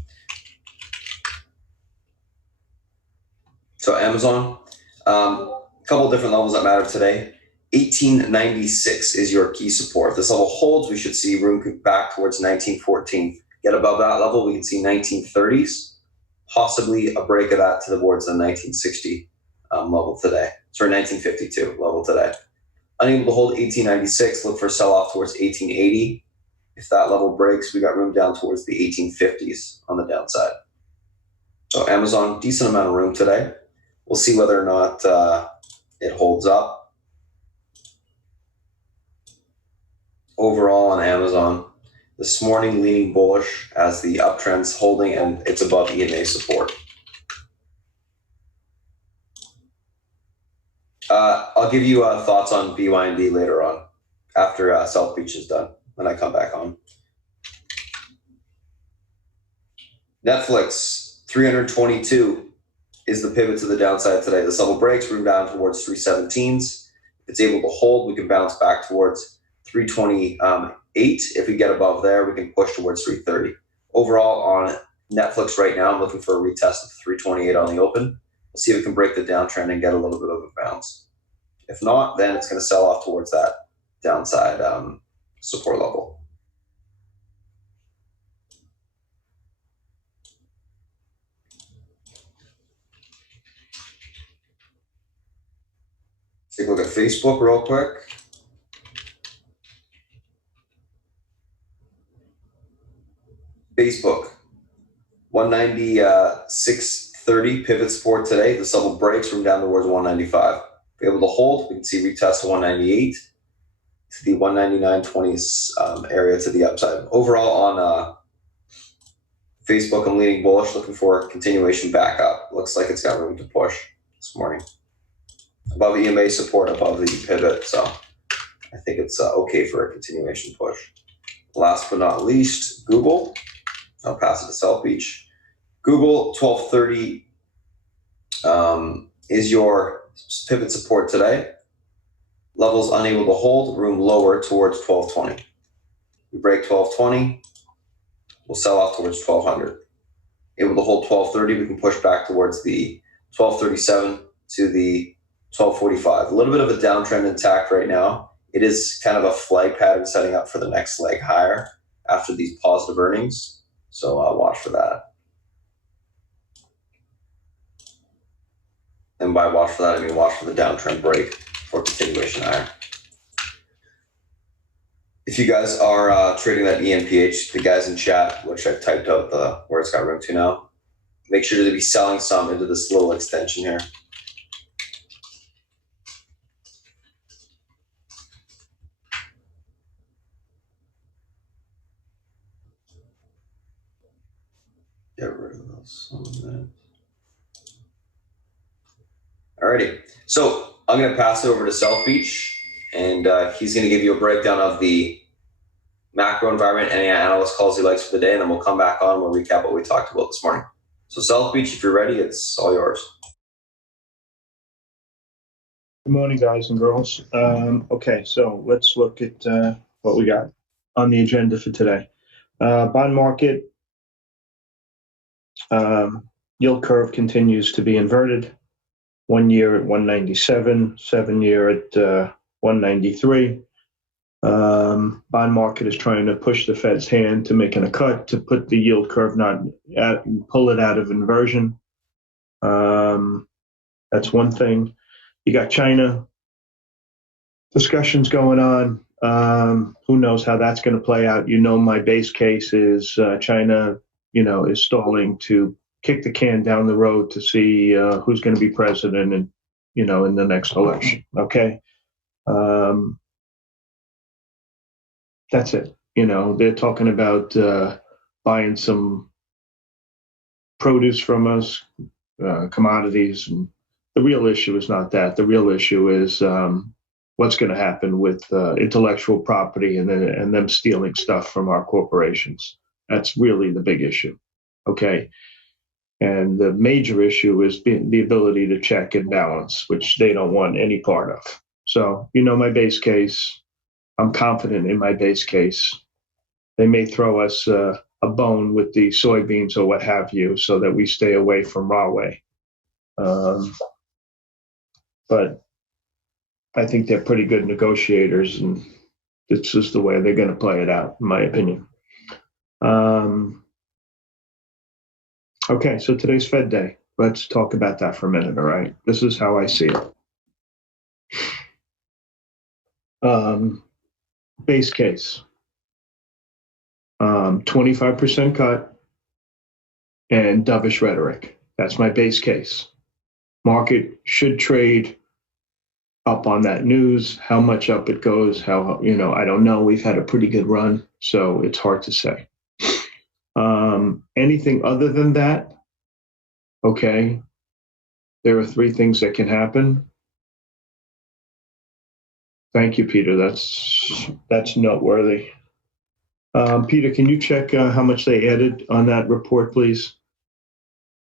So Amazon, a couple different levels that matter today. 1896 is your key support. If this level holds, we should see room back towards 1914. Get above that level, we can see 1930s, possibly a break of that towards the 1960 level today. Sorry, 1952 level today. Unable to hold 1896, look for a sell-off towards 1880. If that level breaks, we got room down towards the 1850s on the downside. So Amazon, decent amount of room today. We'll see whether or not it holds up. Overall on Amazon, this morning leaning bullish as the uptrend's holding and it's above EMA support. I'll give you thoughts on BYND later on after South Beach is done when I come back on. Netflix, 322 is the pivot to the downside today. This level breaks, room down towards 317s. If it's able to hold, we can bounce back towards 328. If we get above there, we can push towards 330. Overall on Netflix right now, I'm looking for a retest of 328 on the open. We'll see if we can break the downtrend and get a little bit of a bounce. If not, then it's going to sell off towards that downside support level. Take a look at Facebook real quick. Facebook, 196.30 pivot support today. The level breaks from down towards 195. If we're able to hold, we can see retest to 198 to the 199.20 area to the upside. Overall on Facebook, I'm leaning bullish, looking for a continuation back up. Looks like it's got room to push this morning. Above EMA support, above the pivot, so I think it's okay for a continuation push. Last but not least, Google. I'll pass it to South Beach. Google, 1230 is your pivot support today. Levels unable to hold, room lower towards 1220. We break 1220, we'll sell off towards 1200. Able to hold 1230, we can push back towards the 1237 to the 1245. A little bit of a downtrend intact right now. It is kind of a flag pattern setting up for the next leg higher after these positive earnings. So watch for that. And by watch for that, I mean watch for the downtrend break for continuation higher. If you guys are trading that EMPH, the guys in chat, which I've typed out where it's got room to now, make sure to be selling some into this little extension here. Get rid of those. Alrighty, so I'm going to pass it over to South Beach, and he's going to give you a breakdown of the macro environment, any analyst calls he likes for the day, and then we'll come back on and we'll recap what we talked about this morning. So South Beach, if you're ready, it's all yours. Good morning, guys and girls. Okay, so let's look at what we got on the agenda for today. Bond market, yield curve continues to be inverted. 1 year at 197, 7 year at 193. Bond market is trying to push the Fed's hand to making a cut to put the yield curve pull it out of inversion. That's one thing. You got China discussions going on. Who knows how that's going to play out? My base case is China, is stalling to kick the can down the road to see who's going to be president and, in the next election. Okay. That's it. They're talking about buying some produce from us, commodities, and the real issue is not that. The real issue is what's going to happen with intellectual property and them stealing stuff from our corporations. That's really the big issue. Okay. And the major issue is the ability to check and balance, which they don't want any part of. So, my base case, I'm confident in my base case. They may throw us a bone with the soybeans or what have you so that we stay away from Huawei. But I think they're pretty good negotiators, and this is the way they're going to play it out, in my opinion. Okay, so today's Fed Day. Let's talk about that for a minute, all right? This is how I see it. Base case, 25% cut and dovish rhetoric. That's my base case. Market should trade up on that news. How much up it goes, I don't know. We've had a pretty good run, so it's hard to say. Anything other than that, okay, there are 3 things that can happen. Thank you, Peter. That's noteworthy. Peter, can you check how much they added on that report, please?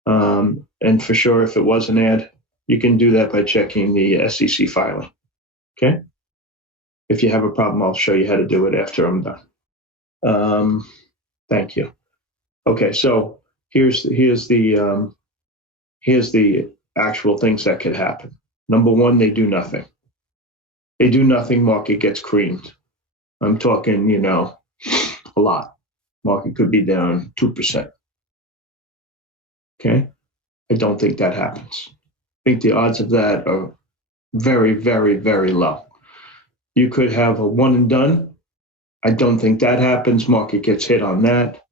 And for sure, if it was an ad, you can do that by checking the SEC filing. Okay? If you have a problem, I'll show you how to do it after I'm done. Thank you. Okay, so here's the actual things that could happen. Number 1, they do nothing. They do nothing, market gets creamed. I'm talking, a lot. Market could be down 2%. Okay? I don't think that happens. I think the odds of that are very, very, very low. You could have a one and done. I don't think that happens. Market gets hit on that.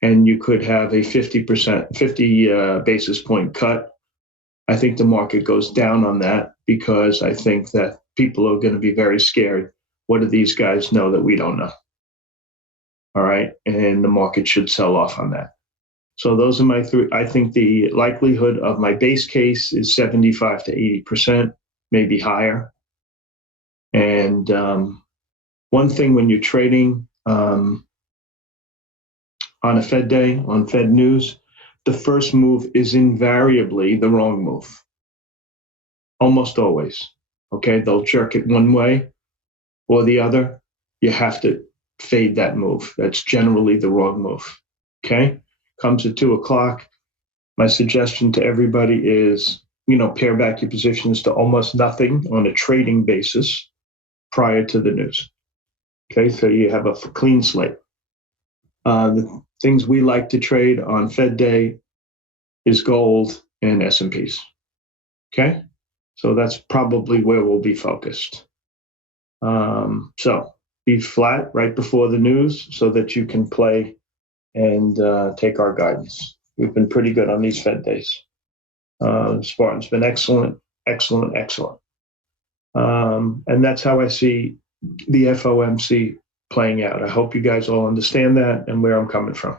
And you could have a 50 basis point cut. I think the market goes down on that because I think that people are going to be very scared. What do these guys know that we don't know? All right. And the market should sell off on that. So those are my three. I think the likelihood of my base case is 75 to 80%, maybe higher. And one thing when you're trading on a Fed day, on Fed news, the first move is invariably the wrong move. Almost always. Okay, they'll jerk it one way or the other. You have to fade that move. That's generally the wrong move. Okay, comes at 2:00. My suggestion to everybody is, pare back your positions to almost nothing on a trading basis prior to the news. Okay, so you have a clean slate. The things we like to trade on Fed day is gold and S&Ps. Okay, so that's probably where we'll be focused. So be flat right before the news so that you can play and take our guidance. We've been pretty good on these Fed days. Spartan's been excellent. And that's how I see the FOMC playing out. I hope you guys all understand that and where I'm coming from.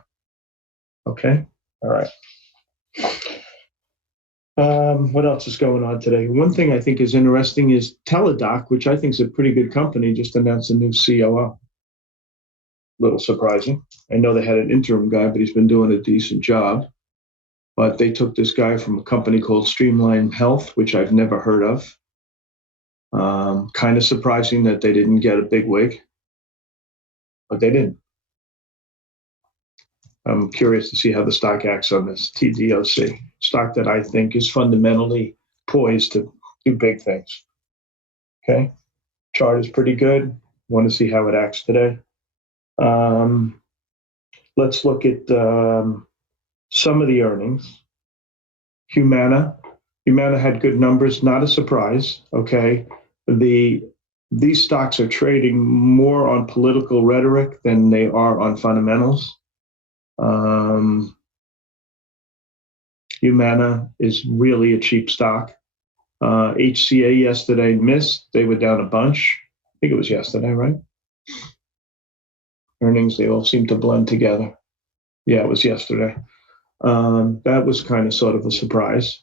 Okay? All right. What else is going on today? One thing I think is interesting is Teladoc, which I think is a pretty good company, just announced a new COO. Little surprising. I know they had an interim guy, but he's been doing a decent job. But they took this guy from a company called Streamline Health, which I've never heard of. Kind of surprising that they didn't get a big wig, but they didn't. I'm curious to see how the stock acts on this TDOC stock that I think is fundamentally poised to do big things. Okay, chart is pretty good. Want to see how it acts today. Let's look at some of the earnings. Humana had good numbers, not a surprise. Okay, these stocks are trading more on political rhetoric than they are on fundamentals. Humana is really a cheap stock. HCA yesterday missed. They were down a bunch. I think it was yesterday, right? Earnings, they all seem to blend together. Yeah, it was yesterday. That was kind of sort of a surprise.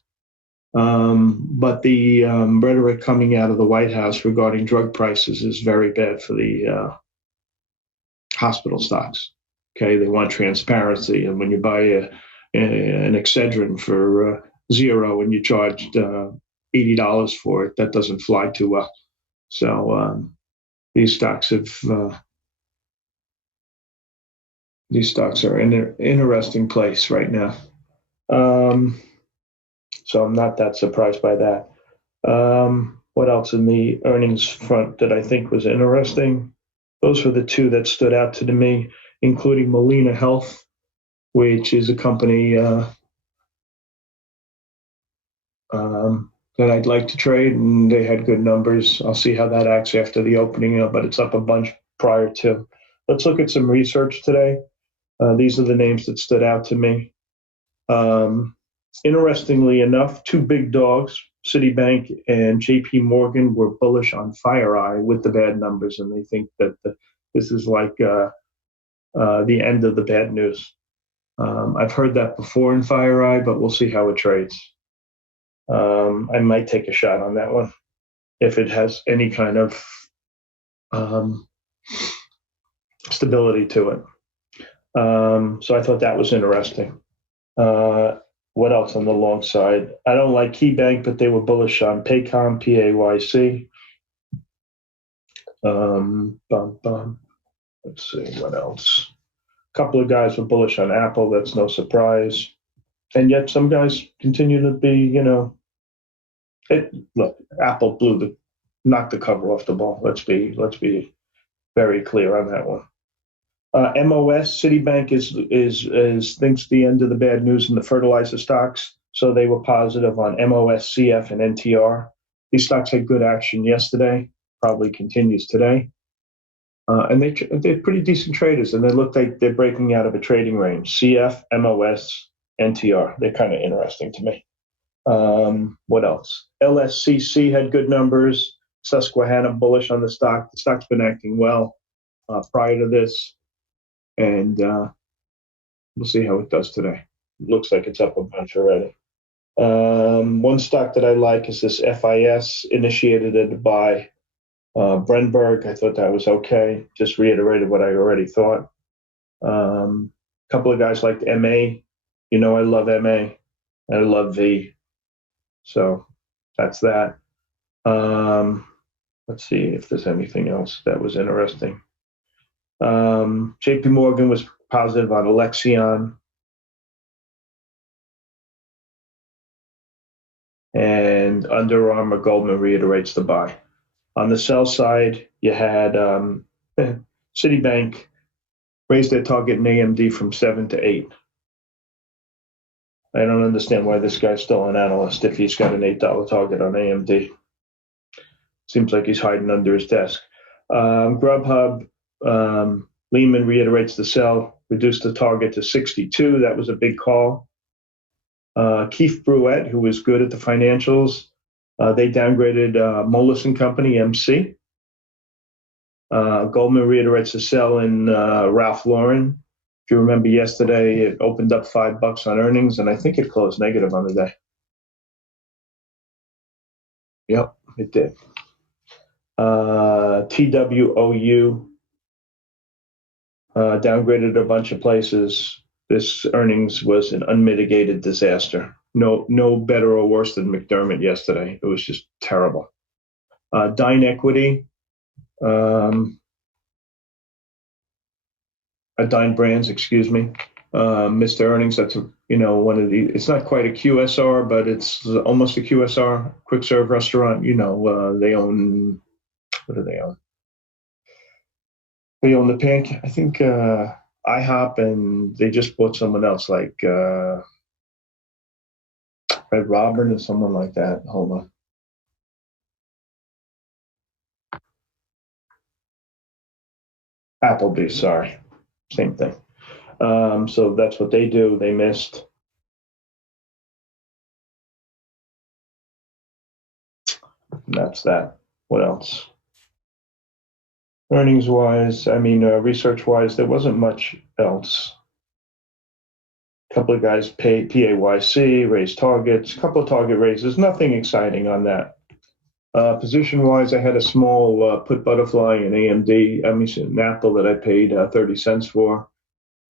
But the rhetoric coming out of the White House regarding drug prices is very bad for the hospital stocks. Okay, they want transparency, and when you buy an Excedrin for $0 and you charged $80 for it, that doesn't fly too well. So these stocks are in an interesting place right now. So I'm not that surprised by that. What else in the earnings front that I think was interesting? Those were the two that stood out to me, including Molina Health, which is a company that I'd like to trade, and they had good numbers. I'll see how that acts after the opening, but it's up a bunch prior to. Let's look at some research today. These are the names that stood out to me. Interestingly enough, two big dogs, Citibank and JP Morgan, were bullish on FireEye with the bad numbers, and they think that this is like the end of the bad news. I've heard that before in FireEye, but we'll see how it trades. I might take a shot on that one if it has any kind of stability to it. So I thought that was interesting. What else on the long side? I don't like KeyBank, but they were bullish on Paycom, PAYC. Let's see, what else? A couple of guys were bullish on Apple. That's no surprise. And yet some guys continue to be, look, Apple blew knocked the cover off the ball. Let's be very clear on that one. MOS Citibank is thinks the end of the bad news in the fertilizer stocks, so they were positive on MOS, CF, and NTR. These stocks had good action yesterday, probably continues today, and they're pretty decent traders, and they look like they're breaking out of a trading range. CF, MOS, NTR, they're kind of interesting to me. What else? LSCC had good numbers. Susquehanna bullish on the stock. The stock's been acting well prior to this. And we'll see how it does today. Looks like it's up a bunch already. One stock that I like is this FIS, initiated it by Brenberg. I thought that was okay. Just reiterated what I already thought. A couple of guys liked MA. You know I love MA. I love V. So that's that. Let's see if there's anything else that was interesting. JP Morgan was positive on Alexion. And Under Armour Goldman reiterates the buy. On the sell side, you had Citibank raised their target in AMD from 7 to 8. I don't understand why this guy's still an analyst if he's got an $8 target on AMD. Seems like he's hiding under his desk. Grubhub, Lehman reiterates the sell, reduced the target to 62. That was a big call. Keith Brewett, who was good at the financials, they downgraded Moelis & Company, MC. Goldman reiterates the sell in Ralph Lauren. If you remember yesterday, it opened up $5 on earnings, and I think it closed negative on the day. Yep, it did. TWOU downgraded a bunch of places. This earnings was an unmitigated disaster. No better or worse than McDermott yesterday. It was just terrible. Dine Equity, Dine Brands, excuse me, missed earnings. That's one of the. It's not quite a QSR, but it's almost a QSR, quick serve restaurant. They own. What do they own? They own the Pancake. I think IHOP, and they just bought someone else like Red Robin or someone like that. Hold on. Applebee's, sorry. Same thing. So that's what they do. They missed. And that's that. What else? Earnings-wise, research-wise, there wasn't much else. A couple of guys paid PAYC, raised targets, a couple of target raises, nothing exciting on that. Position-wise, I had a small put butterfly in AMD, in Apple that I paid 30 cents for.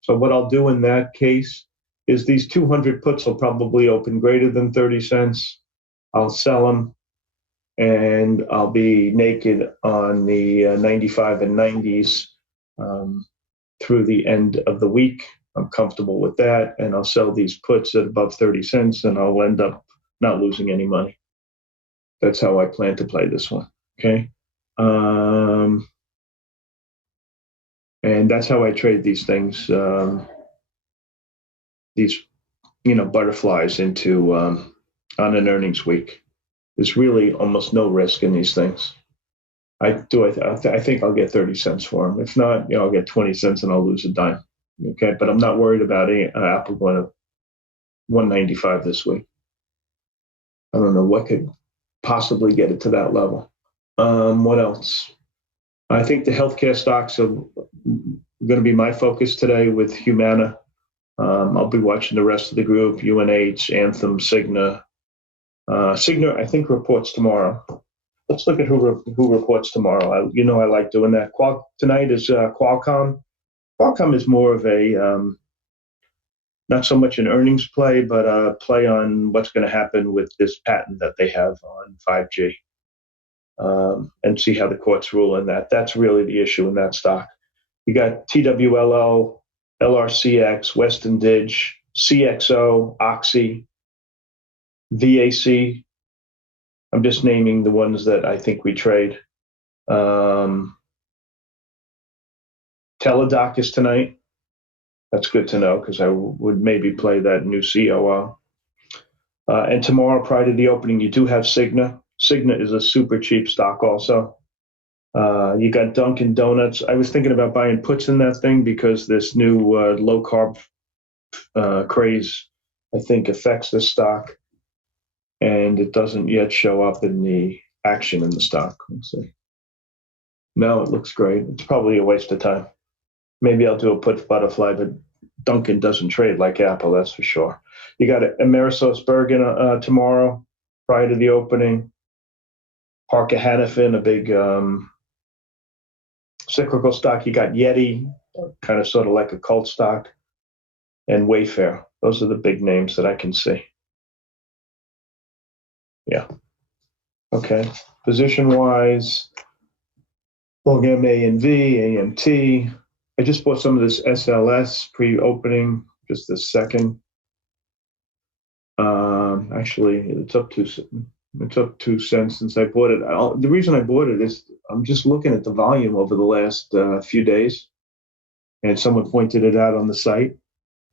So what I'll do in that case is these 200 puts will probably open greater than 30 cents. I'll sell them, and I'll be naked on the 95 and 90s through the end of the week. I'm comfortable with that, and I'll sell these puts at above 30 cents, and I'll end up not losing any money. That's how I plan to play this one, okay? And that's how I trade these things, these butterflies into on an earnings week. There's really almost no risk in these things. I think I'll get 30 cents for them. If not, I'll get 20 cents and I'll lose a dime. Okay, but I'm not worried about Apple going to 195 this week. I don't know what could possibly get it to that level. What else? I think the healthcare stocks are going to be my focus today with Humana. I'll be watching the rest of the group, UNH, Anthem, Cigna. Cigna, I think, reports tomorrow. Let's look at who reports tomorrow. I like doing that. Tonight is Qualcomm. Qualcomm is more of a not so much an earnings play, but a play on what's going to happen with this patent that they have on 5G, and see how the courts rule in that. That's really the issue in that stock. You got TWLL, LRCX, Western Dig, CXO, Oxy, VAC, I'm just naming the ones that I think we trade. Teladoc is tonight. That's good to know because I would maybe play that new COO. And tomorrow, prior to the opening, you do have Cigna. Cigna is a super cheap stock also. You got Dunkin' Donuts. I was thinking about buying puts in that thing because this new low carb craze, I think, affects the stock, and it doesn't yet show up in the action in the stock. Let's see. No, it looks great. It's probably a waste of time. Maybe I'll do a put butterfly, but Dunkin' doesn't trade like Apple, that's for sure. You got AmerisourceBergen tomorrow, prior to the opening. Parker Hannifin, a big cyclical stock. You got Yeti, kind of sort of like a cult stock, and Wayfair. Those are the big names that I can see. Yeah. Okay. Position-wise, Log-M, A&V, AMT. I just bought some of this SLS pre-opening, just a second. Actually, it's up 2 cents since I bought it. The reason I bought it is I'm just looking at the volume over the last few days, and someone pointed it out on the site,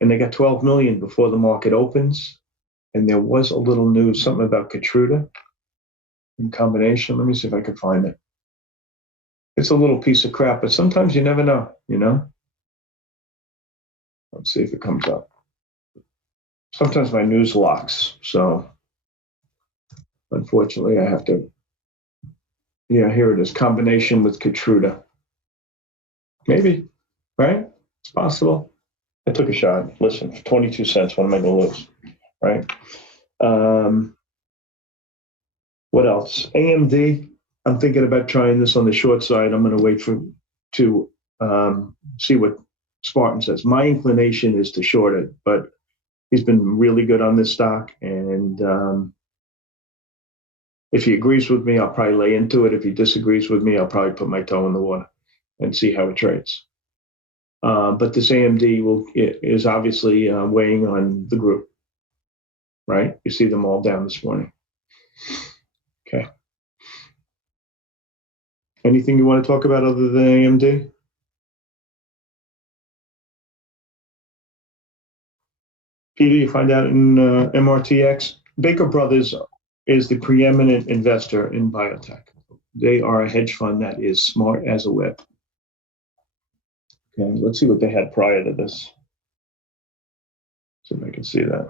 and they got 12 million before the market opens, and there was a little news, something about Keytruda in combination. Let me see if I can find it. It's a little piece of crap, but sometimes you never know, you know? Let's see if it comes up. Sometimes my news locks, so unfortunately I have to, yeah, here it is, combination with Keytruda. Maybe, right? It's possible. I took a shot. Listen, for 22 cents, what am I going to lose, right? What else? AMD, I'm thinking about trying this on the short side. I'm going to wait to see what Spartan says. My inclination is to short it, but he's been really good on this stock, and if he agrees with me, I'll probably lay into it. If he disagrees with me, I'll probably put my toe in the water and see how it trades. But this AMD is obviously weighing on the group, right? You see them all down this morning. Okay. Anything you want to talk about other than AMD? Peter, you find out in MRTX, Baker Brothers is the preeminent investor in biotech. They are a hedge fund that is smart as a whip. Okay, let's see what they had prior to this. See if I can see that.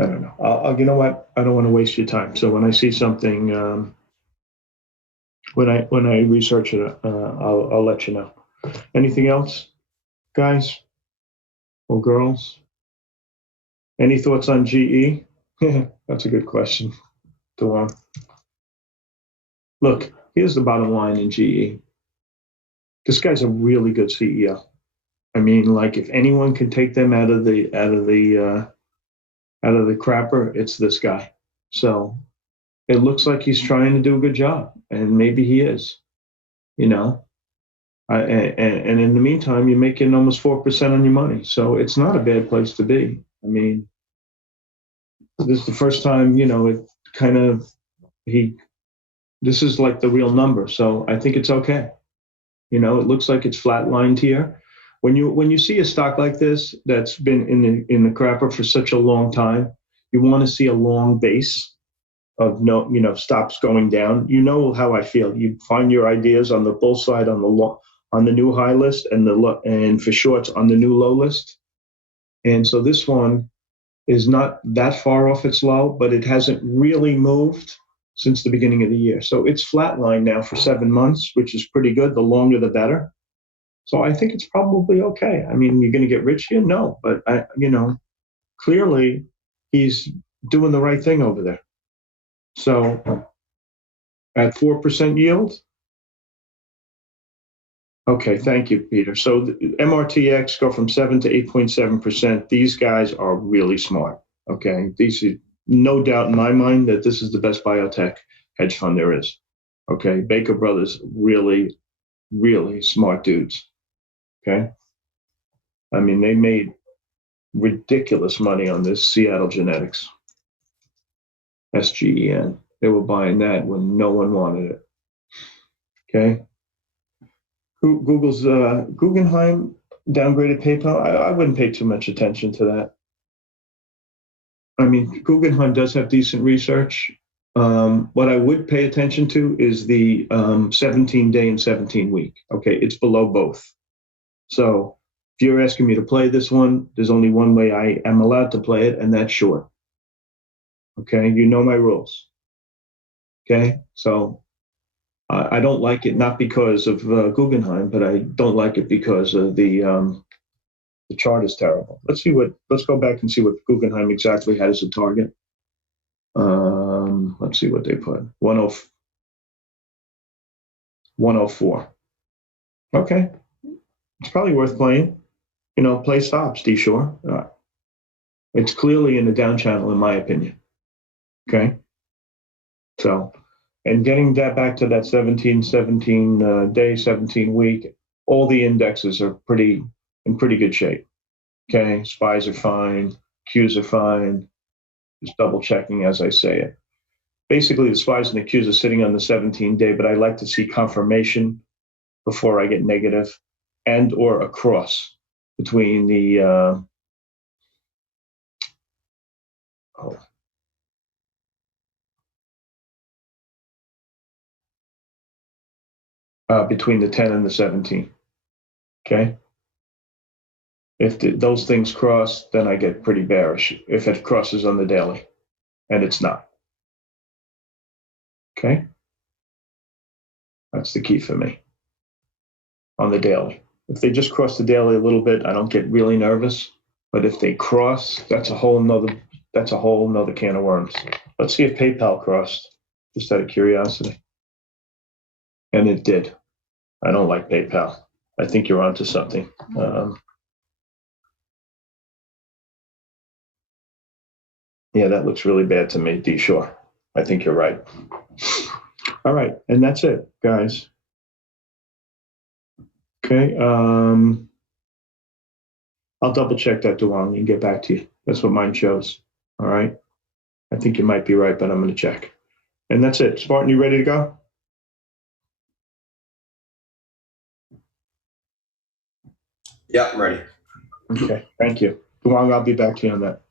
I don't know. You know what? I don't want to waste your time. So when I see something, when I research it, I'll let you know. Anything else, guys or girls? Any thoughts on GE? That's a good question. Dewan. Look, here's the bottom line in GE. This guy's a really good CEO. I mean, like, if anyone can take them out of the crapper, it's this guy. So it looks like he's trying to do a good job, and maybe he is. You know, and in the meantime, you're making almost 4% on your money, so it's not a bad place to be. I mean, this is the first time, you know, it kind of this is like the real number, so I think it's okay. You know, it looks like it's flatlined here. When you see a stock like this that's been in the crapper for such a long time, you want to see a long base of stops going down. You know how I feel. You find your ideas on the bull side on the new high list, and for shorts on the new low list. And so this one is not that far off its low, but it hasn't really moved since the beginning of the year. So it's flatlined now for 7 months, which is pretty good. The longer, the better. So I think it's probably okay. I mean, you're going to get rich here? No, but clearly he's doing the right thing over there. So at 4% yield. Okay, thank you, Peter. So the MRTX go from 7 to 8.7%. These guys are really smart. Okay, these are no doubt in my mind that this is the best biotech hedge fund there is. Okay, Baker Brothers really really smart dudes. Okay. I mean, they made ridiculous money on this Seattle Genetics, SGEN. They were buying that when no one wanted it. Okay. Google's Guggenheim downgraded PayPal. I wouldn't pay too much attention to that. I mean, Guggenheim does have decent research. What I would pay attention to is the 17-day and 17-week. Okay, it's below both. So if you're asking me to play this one, there's only one way I am allowed to play it, and that's short. Okay, you know my rules. Okay, so I don't like it, not because of Guggenheim, but I don't like it because of the chart is terrible. Let's go back and see what Guggenheim exactly had as a target. Let's see what they put. 104. Okay. It's probably worth playing. Play stops, D Shore. It's clearly in the down channel, in my opinion. Okay. So, and getting that back to that 17 day, 17 week, all the indexes are in pretty good shape. Okay. SPYs are fine. Qs are fine. Just double checking as I say it. Basically, the SPYs and the Qs are sitting on the 17-day, but I like to see confirmation before I get negative, and or a cross between the between the 10 and the 17. Okay. If those things cross, then I get pretty bearish. If it crosses on the daily, and it's not. Okay. That's the key for me on the daily. If they just cross the daily a little bit, I don't get really nervous. But if they cross, that's a whole nother can of worms. Let's see if PayPal crossed, just out of curiosity. And it did. I don't like PayPal. I think you're onto something. Yeah, that looks really bad to me, D Shore. I think you're right. All right, and that's it, guys. Okay. I'll double check that, Duong, and get back to you. That's what mine shows. All right. I think you might be right, but I'm going to check. And that's it. Spartan, you ready to go? Yeah, I'm ready. Okay. Thank you. Duong, I'll be back to you on that.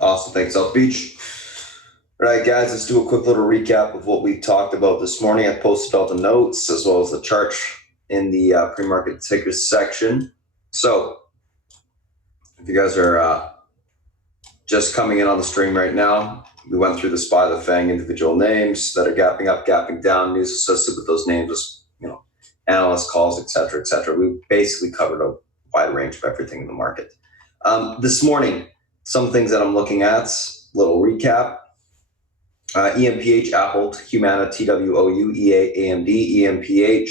Awesome. Thanks, South Beach. All right, guys, let's do a quick little recap of what we talked about this morning. I posted all the notes as well as the chart in the pre-market tickers section. So if you guys are just coming in on the stream right now, we went through the SPY, the FANG individual names that are gapping up, gapping down, news associated with those names, analyst calls, et cetera, et cetera. We basically covered a wide range of everything in the market. This morning, some things that I'm looking at, little recap. EMPH, Apple, Humana, TWOU, EA, AMD, EMPH,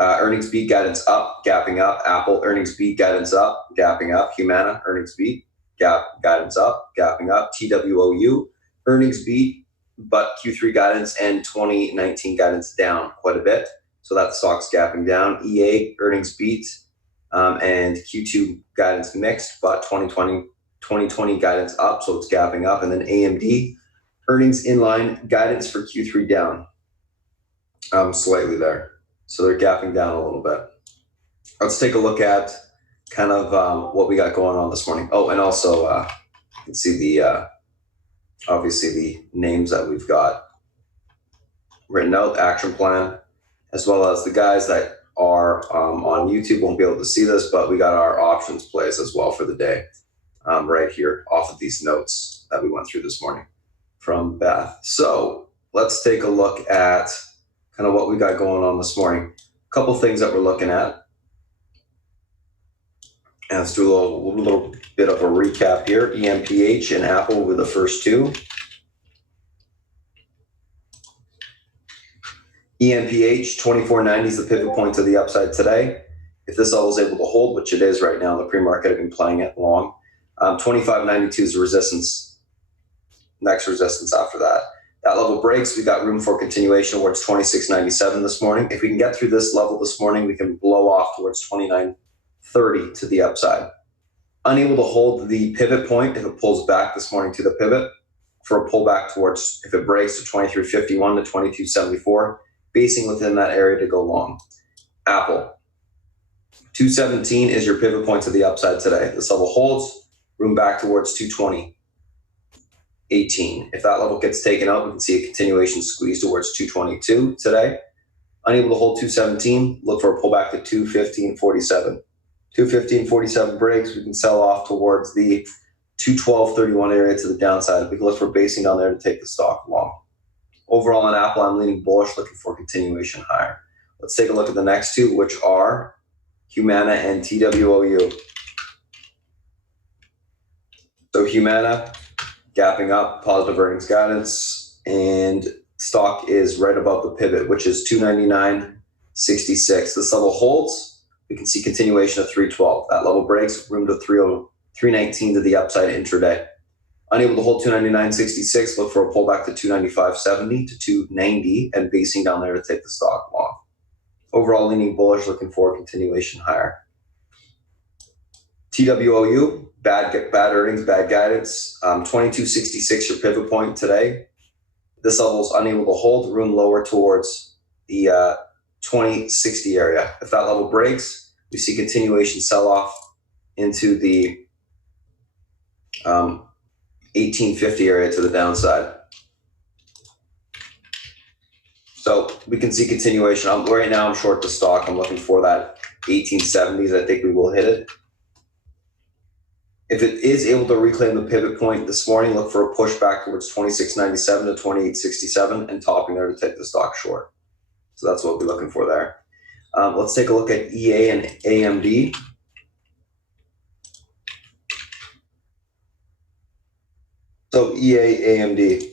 earnings beat, guidance up, gapping up. Apple, earnings beat, guidance up, gapping up. Humana, earnings beat, guidance up, gapping up. TWOU, earnings beat, but Q3 guidance and 2019 guidance down quite a bit. So that stock's gapping down. EA, earnings beat, and Q2 guidance mixed, but 2020 guidance up, so it's gapping up. And then AMD, earnings in line, guidance for Q3 down slightly there. So they're gapping down a little bit. Let's take a look at kind of what we got going on this morning. Oh, and also you can see the obviously the names that we've got written out, action plan, as well as the guys that are on YouTube won't be able to see this, but we got our options plays as well for the day right here off of these notes that we went through this morning from Beth. So let's take a look at kind of what we got going on this morning. A couple things that we're looking at. And let's do a little bit of a recap here. EMPH and Apple were the first two. EMPH 2490 is the pivot point to the upside today. If this level is able to hold, which it is right now, the pre-market have been playing it long. 2592 is the resistance. Next resistance after that. That level breaks, we got room for continuation towards 26.97 this morning. If we can get through this level this morning, we can blow off towards 29.30 to the upside. Unable to hold the pivot point if it pulls back this morning to the pivot for a pullback towards, if it breaks to 23.51 to 22.74, basing within that area to go long. Apple, 217 is your pivot point to the upside today. This level holds, room back towards 220.18. If that level gets taken out, we can see a continuation squeeze towards 222 today. Unable to hold 217, look for a pullback to 215.47. 215.47 breaks, we can sell off towards the 212.31 area to the downside. We can look for basing down there to take the stock long. Overall on Apple, I'm leaning bullish, looking for continuation higher. Let's take a look at the next two, which are Humana and TWOU. So Humana, gapping up, positive earnings guidance, and stock is right above the pivot, which is 299.66. This level holds, we can see continuation of 312. That level breaks, room to 319 to the upside intraday. Unable to hold 299.66, look for a pullback to 295.70 to 290 and basing down there to take the stock long. Overall leaning bullish, looking for a continuation higher. TWOU, bad earnings, bad guidance. 22.66 your pivot point today. This level is unable to hold, room lower towards the 20.60 area. If that level breaks, we see continuation sell-off into the 18.50 area to the downside. So we can see continuation. Right now I'm short the stock. I'm looking for that 1870s. I think we will hit it. If it is able to reclaim the pivot point this morning, look for a push back towards 26.97 to 28.67 and topping there to take the stock short. So that's what we'll be looking for there. Let's take a look at EA and AMD. So EA, AMD.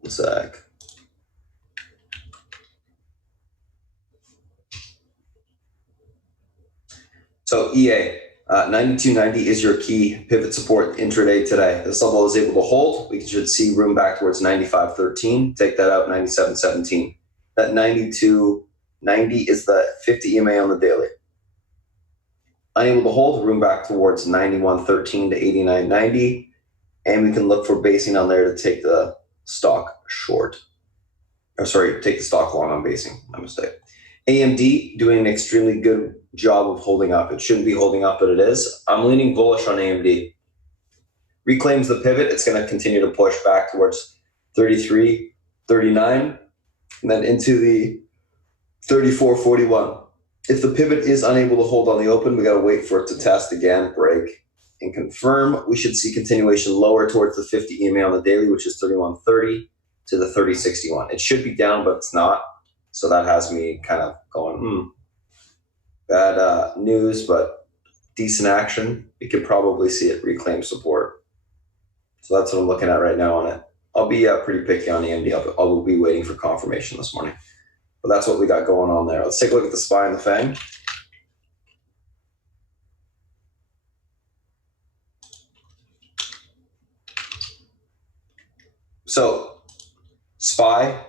One sec. So EA, 92.90 is your key pivot support intraday today. This level is able to hold. We should see room back towards 95.13. Take that out, 97.17. That 92.90 is the 50 EMA on the daily. Unable to hold, room back towards 91.13 to 89.90. And we can look for basing on there to take the stock short. Take the stock long on basing, my mistake. AMD doing an extremely good job of holding up. It shouldn't be holding up, but it is. I'm leaning bullish on AMD. Reclaims the pivot. It's going to continue to push back towards 33, 39, and then into the 34, 41. If the pivot is unable to hold on the open, we got to wait for it to test again, break, and confirm. We should see continuation lower towards the 50 EMA on the daily, which is 31.30 to the 30.61. It should be down, but it's not. So that has me kind of going, bad news, but decent action. You could probably see it reclaim support. So that's what I'm looking at right now on it. I'll be pretty picky on AMD. I will be waiting for confirmation this morning. But that's what we got going on there. Let's take a look at the SPY and the FANG. So SPY,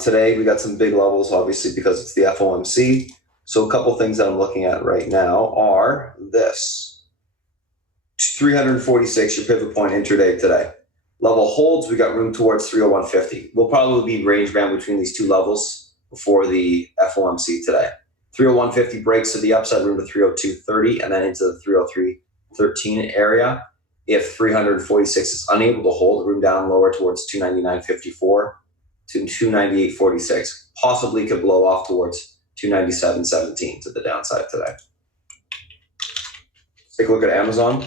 today we got some big levels, obviously, because it's the FOMC. So a couple things that I'm looking at right now are this. 346, your pivot point intraday today. Level holds, we got room towards 301.50. We'll probably be range bound between these two levels before the FOMC today. 301.50 breaks to the upside, room to 302.30, and then into the 303.13 area. If 346 is unable to hold, room down lower towards 299.54 to 298.46. Possibly could blow off towards 297.17 to the downside today. Take a look at Amazon.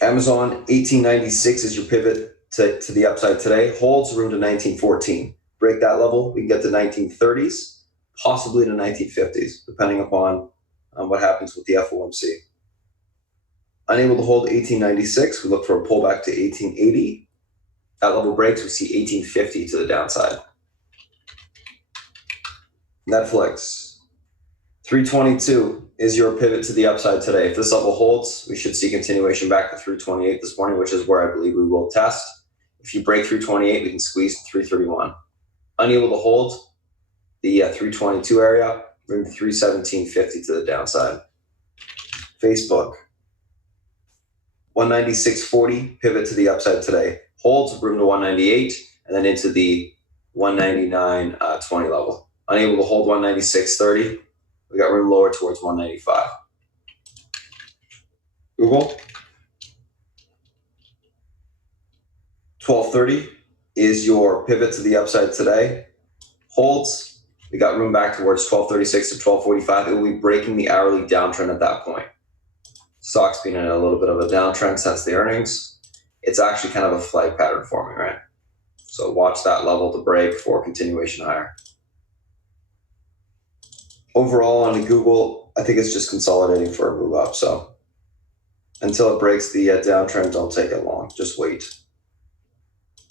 Amazon 1896 is your pivot to the upside today. Holds room to 1914. Break that level, we can get to 1930s, possibly to 1950s, depending upon what happens with the FOMC. Unable to hold 1896, we look for a pullback to 1880. At level breaks, we see 1850 to the downside. Netflix, 322 is your pivot to the upside today. If this level holds, we should see continuation back to 328 this morning, which is where I believe we will test. If you break 328, we can squeeze to 331. Unable to hold the 322 area, room 317.50 to the downside. Facebook, 196.40, pivot to the upside today. Holds, room to 198, and then into the 199.20 level. Unable to hold 196.30. We got room lower towards 195. Google, 1230 is your pivot to the upside today. Holds, we got room back towards 1236 to 1245. It will be breaking the hourly downtrend at that point. Stock's been in a little bit of a downtrend since the earnings. It's actually kind of a flag pattern forming, right? So watch that level to break for continuation higher. Overall on the Google, I think it's just consolidating for a move up. So until it breaks the downtrend, don't take it long. Just wait.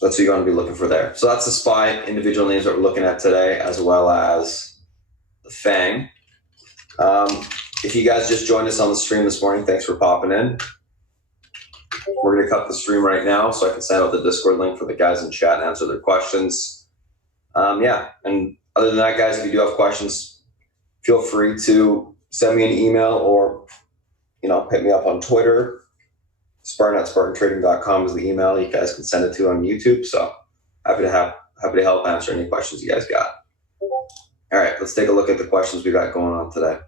That's what you're going to be looking for there. So that's the SPY individual names that we're looking at today, as well as the FANG. If you guys just joined us on the stream this morning, thanks for popping in. We're going to cut the stream right now so I can send out the Discord link for the guys in chat and answer their questions. Yeah, and other than that, guys, if you do have questions, feel free to send me an email or, hit me up on Twitter. Spartan@spartantrading.com is the email. You guys can send it to on YouTube. So happy to help answer any questions you guys got. All right, let's take a look at the questions we got going on today.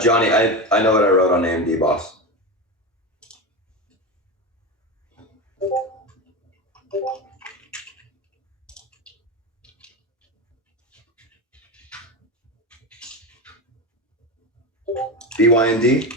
Johnny, I know what I wrote on AMD, boss. BYND.